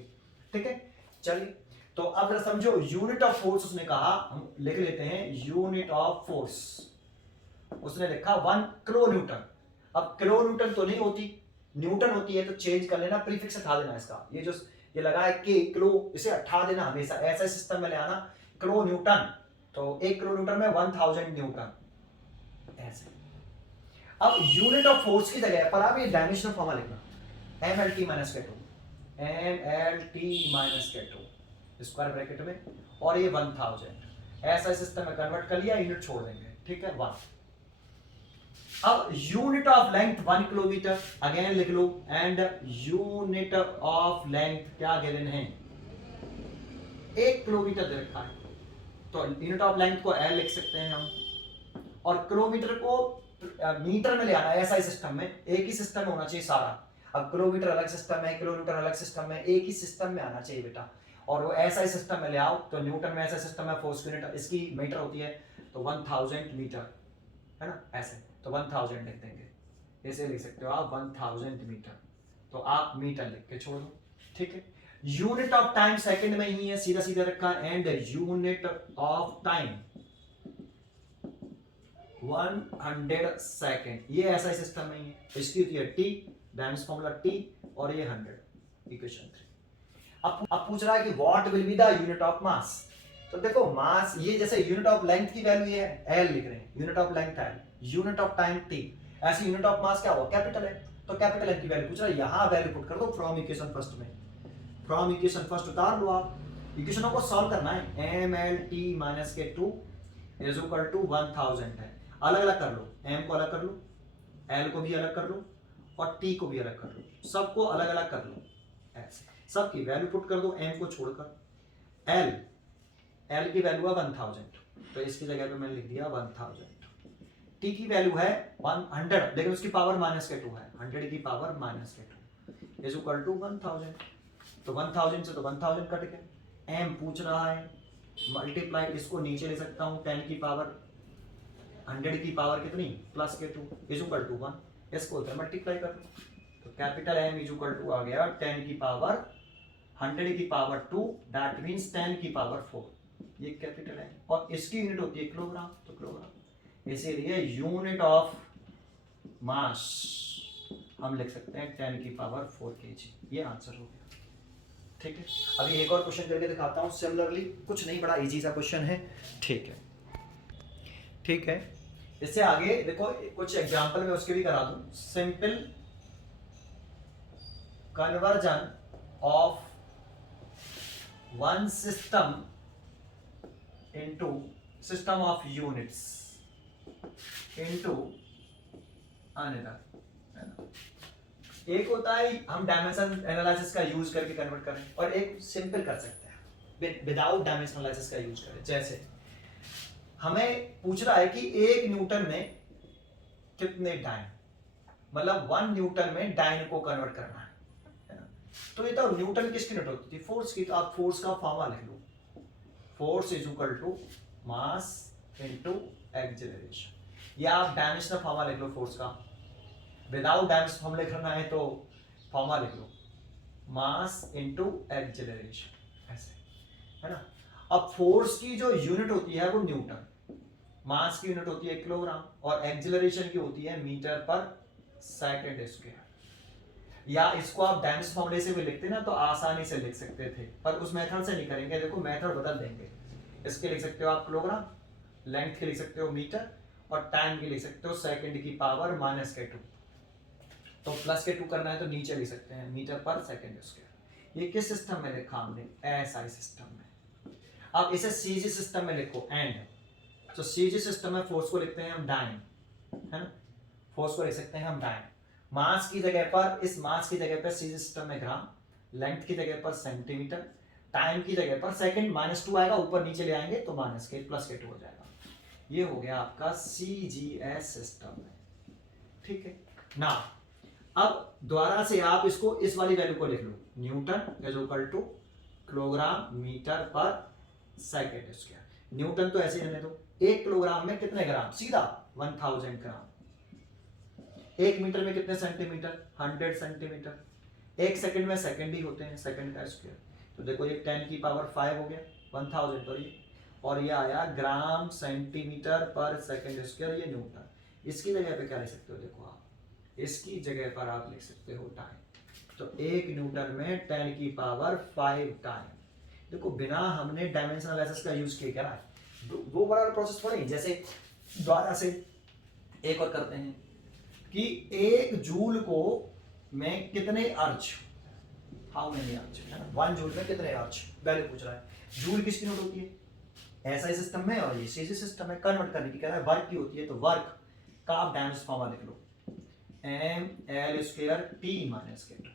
ठीक है। चलिए तो अब जरा समझो, यूनिट ऑफ फोर्स उसने कहा, हम लिख लेते हैं यूनिट ऑफ फोर्स, उसने लिखा 1 किलो न्यूटन। अब किलो न्यूटन तो नहीं होती, न्यूटन होती है, तो चेंज कर लेना, प्रीफिक्स हटा देना इसका, ये जो ये लगा है के किलो, इसे हटा देना हमेशा, ऐसा सिस्टम में ले आना। किलो न्यूटन, तो 1 किलो न्यूटन में 1000 न्यूटन, ऐसे। अब यूनिट ऑफ फोर्स की जगह पर आप ये डायमेंशनल फॉर्मूला लिखना, MLT minus K2, MLT minus K2 square bracket में, और ये 1000, ऐसा सिस्टम में कन्वर्ट कर लिया, यूनिट छोड़ देंगे, ठीक है 1। अब unit of length 1 kilometre, again लिख लो, एंड यूनिट ऑफ लेंथ क्या गिवन है, 1 किलोमीटर दे रखा है, तो यूनिट ऑफ लेंथ को L लिख सकते हैं हम, और किलोमीटर को मीटर में ले आना, ऐसा ही सिस्टम में, एक ही सिस्टम में होना चाहिए सारा। अब किलोमीटर अलग सिस्टम है, किलोमीटर अलग सिस्टम है, एक ही सिस्टम में आना चाहिए बेटा, और वो ऐसा ही सिस्टम में ले आओ। तो न्यूटन में ऐसा सिस्टम है, फोर्स यूनिट इसकी मीटर होती है, तो 1000 मीटर, है ना, ऐसे, तो 1000 लिख देंगे, ऐसे लिख सकते हो आप 1000 मीटर, तो आप मीटर लिख के छोड़ दो, ठीक है। यूनिट ऑफ टाइम सेकंड में ही है, सीधा सीधा रखा, and unit of time 100 second, ये ऐसा ही सिस्टम नहीं है, इसकी होती है T, डायमेंशन फॉर्मूला T, और ये 100, इक्वेशन 3। अब पूछ रहा है कि what will be the unit of mass. तो देखो मास, ये जैसे यूनिट ऑफ लेंथ की वैल्यू ये है L लिख रहे हैं, unit of length L, unit of time T, ऐसे यूनिट ऑफ मास क्या हुआ, कैपिटल है, तो कैपिटल L की वैल्यू पूछ रहा है, यहां वैल्यू पुट कर दो फ्रॉम इक्वेशन फर्स्ट में, फ्रॉम इक्वेशन फर्स्ट उतार लो आप, इक्वेशनों को सॉल्व करना है। एम एल टी माइनस के टू इज इक्वल टू 1000 है। अलग अलग कर लो, एम को अलग कर लो, एल को भी अलग कर लो और टी को भी अलग कर लो, सबको अलग अलग कर लो ऐसे, सबकी वैल्यू पुट कर दो एम को छोड़कर। एल की वैल्यू है 1000, तो इसकी जगह पे मैंने लिख दिया 1000। टी की वैल्यू है 100, लेकिन उसकी पावर माइनस के 2 है, 100 की पावर माइनस के 2 इज इक्वल टू 1000। तो 1000 से तो 1000 कट गया। एम पूछ रहा है मल्टीप्लाई, इसको नीचे ले सकता हूँ 10 की पावर 100 की पावर कितनी प्लस के 2 इज इक्वल टू 1, इसको उधर मल्टीप्लाई कर दो। तो capital M is equal to आ गया 10 की पावर 100 की पावर 2, दैट मीन्स 10 की पावर 4, ये कैपिटल है। और इसकी यूनिट होती है किलोग्राम, तो किलोग्राम, इसीलिए यूनिट ऑफ मास हम लिख सकते हैं 10 की पावर 4 kg। ये आंसर हो गया। ठीक है, अभी एक और क्वेश्चन करके दिखाता हूँ सिमिलरली, कुछ नहीं, बड़ा इजी सा क्वेश्चन है। ठीक है, ठीक है, इससे आगे देखो कुछ एग्जांपल में उसके भी करा दूं। Simple conversion of one system into system of units into another. एक होता है हम डायमेंशन एनालिसिस का यूज करके कन्वर्ट करें, और एक सिंपल कर सकते हैं विदाउट डायमेंशन एनालिसिस का यूज करें। जैसे हमें पूछ रहा है कि 1 न्यूटन में कितने डाइन, मतलब 1 न्यूटन में डाइन को कन्वर्ट करना है ना। तो ये तो न्यूटन किसकी यूनिट होती है, फोर्स की, तो आप फोर्स का फॉर्मूला लिख लो, force is equal to mass into acceleration, या आप डायमेंशनल फॉर्मूला लिख लो फोर्स का। विदाउट डायमेंशन फॉर्मूला लिखना है तो फॉर्मूला लिख लो मास इनटू एक्सेलरेशन, ऐसे है ना। अब फोर्स की जो यूनिट होती है वो न्यूटन, मास की यूनिट होती है किलोग्राम, और एक्सेलरेशन की होती है मीटर पर सेकंड स्क्वायर। या इसको आप डायमेंशन फॉर्मूले से भी लिखते ना तो आसानी से लिख सकते थे, पर उस मेथड से नहीं करेंगे। देखो मेथड बदल देंगे, इसके लिख सकते हो आप किलोग्राम, लेंथ के लिख सकते हो मीटर, और टाइम के लिख सकते हो सेकंड की पावर माइनस के 2। तो प्लस के 2 करना है तो नीचे लिख सकते हैं मीटर पर सेकंड स्क्वायर। ये किस सिस्टम में लिखा हमने, एसआई सिस्टम में। अब इसे सीजी सिस्टम में लिखो एंड, तो सीजी सिस्टम में फोर्स को लिखते हैं हम डाइन, है ना, फोर्स को लिख सकते हैं हम डाइन। मास की जगह पर, इस मास की जगह पर सीजी सिस्टम में ग्राम, लेंथ की जगह पर सेंटीमीटर, टाइम की जगह पर सेकंड, -2 आएगा, ऊपर नीचे ले आएंगे तो माइनस के प्लस के 2 हो जाएगा। ये हो गया आपका सीजीएस सिस्टम में। ठीक है ना, अब दोबारा से आप इसको इस वाली वैल्यू को लिख लो, newton is equal to kilogram metre per second square. Newton तो ऐसे रहने दो, 1 किलोग्राम में कितने ग्राम, सीधा 1000 ग्राम। 1 मीटर में कितने सेंटीमीटर, 100 सेंटीमीटर। 1 सेकंड में सेकंड ही होते हैं, सेकंड का स्क्वायर। तो देखो ये 10 की पावर 5 हो गया 1000 पर ये, और ये आया ग्राम सेंटीमीटर पर सेकंड स्क्वायर, ये न्यूटन। इसकी जगह पे क्या लिख सकते हो, देखो आप इसकी जगह पर आप लिख सकते हो टाइम। तो 1 न्यूटन में 10 की पावर 5 टाइम। देखो बिना हमने डायमेंशन एनालिसिस का यूज किया, क्या है वो बड़ा प्रोसेस थोड़ा ही। जैसे दोबारा से एक और करते हैं कि 1 जूल को में कितने अर्ज, हाउ मेनी अर्ज, है ना, 1 जूल में कितने अर्ज वैल्यू पूछ रहा है। जूल किसकी यूनिट होती है, एसआई सिस्टम में, और ये सीजी सिस्टम में कन्वर्ट करने की कह रहा है वर्क की होती है। तो वर्क का आप डायमेंशन फॉर्मूला लिख लो, M L square T minus के 2।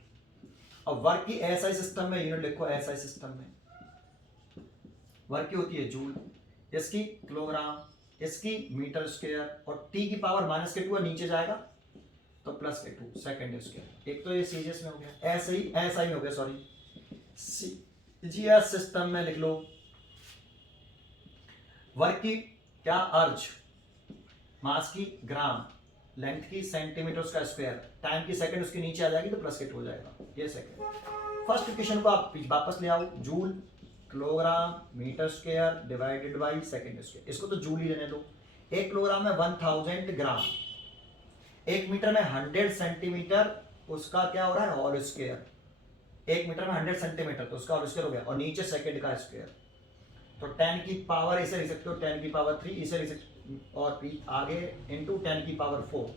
अब वर्क की एसआई सिस्टम में यूनिट लिखो, एसआई सिस्टम में वर्क की होती है जूल, इसकी किलोग्राम, इसकी मीटर स्क्वायर, और टी की पावर माइनस के 2 नीचे जाएगा तो प्लस के 2 सेकंड स्क्वायर। एक तो ये सीजीएस में हो गया, एसआई में हो गया, सॉरी सीजीएस सिस्टम में लिख लो वर्क की क्या अर्ज, मास की ग्राम, लेंथ की सेंटीमीटर का स्क्वायर, टाइम की सेकंड उसके नीचे आ जाएगी तो प्लस के 2 हो जाएगा, ये सेकंड। फर्स्ट इक्वेशन को आप वापस ले आओ, joule kilogram metre square divided by second square, इसको तो जूल ही रहने दो। 1 किलोग्राम में 1000 ग्राम, 1 मीटर में 100 सेंटीमीटर, उसका क्या हो रहा है होल स्क्वायर। 1 मीटर में 100 सेंटीमीटर तो उसका होल स्क्वायर हो गया, और नीचे सेकंड का स्क्वायर। तो 10 की पावर इसे लिख सकते हो 10 की पावर 3, इसे लिख सकते हो, और आगे इंटू 10 की पावर 4,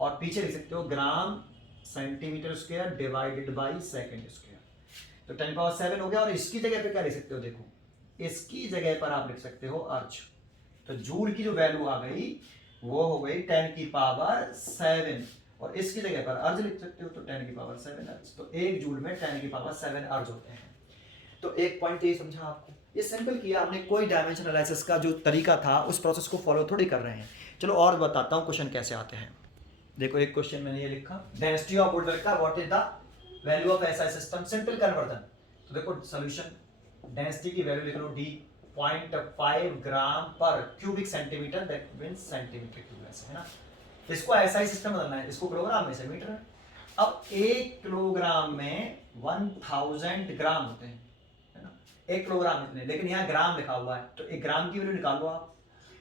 और पीछे लिख सकते हो gram centimetre square divided by second square. तो 10⁻7 हो गया। और इसकी जगह पे क्या लिख सकते हो, देखो इसकी जगह पर आप लिख सकते हो अर्ज। तो जूल की जो वैल्यू आ गई वो हो गई 10⁻7, और इसकी जगह पर अर्ज लिख सकते हो तो 10⁻7 अर्ज। तो 1 जूल में 10⁻7 अर्ज होते हैं। तो एक पॉइंट ये समझा आपको, ये सिंपल किया आपने, कोई डायमेंशन एनालिसिस का जो तरीका था उस प्रोसेस को फॉलो थोड़ी कर रहे हैं। चलो और बताता हूँ क्वेश्चन कैसे आते हैं। देखो एक क्वेश्चन मैंने ये लिखा, डेंसिटी ऑफ वुड का what is the value of SI system, simple conversion. तो देखो सॉल्यूशन, डेंसिटी की वैल्यू लिख लो डी 0.5 ग्राम पर cubic centimetre, that means centimetre cube, ऐसे है ना। इसको एसआई सिस्टम बदलना है, इसको किलोग्राम में से मीटर है। अब 1 किलोग्राम में 1000 ग्राम होते हैं, है ना। 1 किलोग्राम इतने, लेकिन यहाँ ग्राम लिखा हुआ है, तो 1 ग्राम की वैल्यू निकाल लो आप।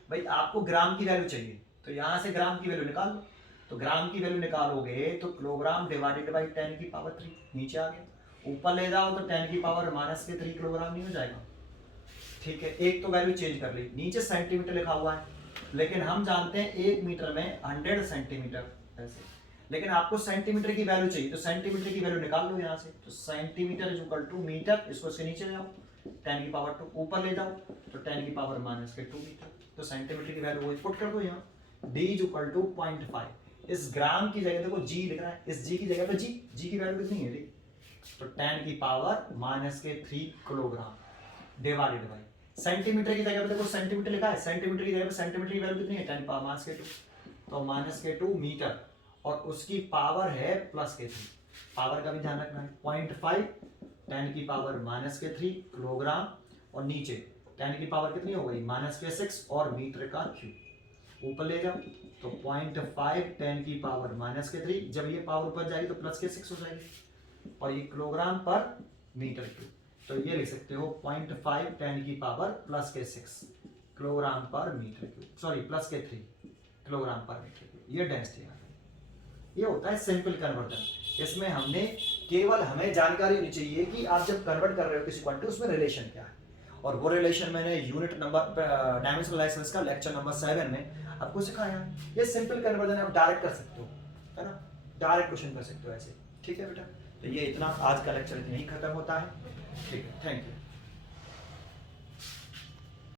भाई आपको ग्राम की वैल्यू चाहिए तो यहाँ से ग्राम की वैल्यू निकाल लो। तो ग्राम की वैल्यू निकालोगे तो किलोग्राम डिवाइडेड बाई 10⁻3 नीचे आ गया। ऊपर ले जाओ तो 10⁻³ किलोग्राम नहीं हो जाएगा, ठीक है। एक तो वैल्यू चेंज कर ली, नीचे सेंटीमीटर लिखा हुआ है, लेकिन हम जानते हैं 1 मीटर में 100 सेंटीमीटर ऐसे, लेकिन आपको सेंटीमीटर की वैल्यू चाहिए तो सेंटीमीटर की वैल्यू निकाल लो यहाँ से। तो centimetre is equal to metre, इसको इसके नीचे ले जाओ 10⁻², ऊपर ले जाओ तो 10⁻⁻² मीटर। तो सेंटीमीटर की वैल्यू वही पुट कर दो यहाँ, d इज इक्वल टू 0.5। इस ग्राम की जगह देखो g लिख रहा है, इस g की जगह पे g की वैल्यू कितनी है डी, तो 10⁻³ किलोग्राम डिवाइडेड बाई सेंटीमीटर की जगह पे देखो सेंटीमीटर लिखा है, सेंटीमीटर की जगह पे सेंटीमीटर की वैल्यू कितनी है 10⁻², तो -²2 मीटर, और उसकी पावर है +3। पावर का भी ध्यान रखना है, 0.5 10⁻³ किलोग्राम, और नीचे 10 की पावर कितनी हो गई -6 और मीटर का क्यूब। ऊपर ले जाओ तो 0.5 10⁻³ जब ये पावर ऊपर जाएगी तो +6 हो जाएगी, और ये किलोग्राम पर मीटर क्यूब। तो ये लिख सकते हो 0.5 10⁻6 किलोग्राम पर मीटर क्यूब, सॉरी +3 किलोग्राम पर मीटर क्यूब। ये डेंसिटी आ गई। ये होता है सिंपल कन्वर्जन। इसमें हमने केवल हमें जानकारी होनी चाहिए कि आप जब कन्वर्ट कर रहे हो किसी क्वांटिटी उसमें रिलेशन क्या है, और वो रिलेशन मैंने यूनिट नंबर डायमेंशनल एनालिसिस का लेक्चर नंबर 7 में आपको सिखाया है। ये सिंपल कन्वर्जन आप डायरेक्ट कर सकते हो, है ना, डायरेक्ट क्वेश्चन कर सकते हो ऐसे, ठीक है बेटा। तो ये इतना, आज का लेक्चर यहीं खत्म होता है, ठीक है, थैंक यू।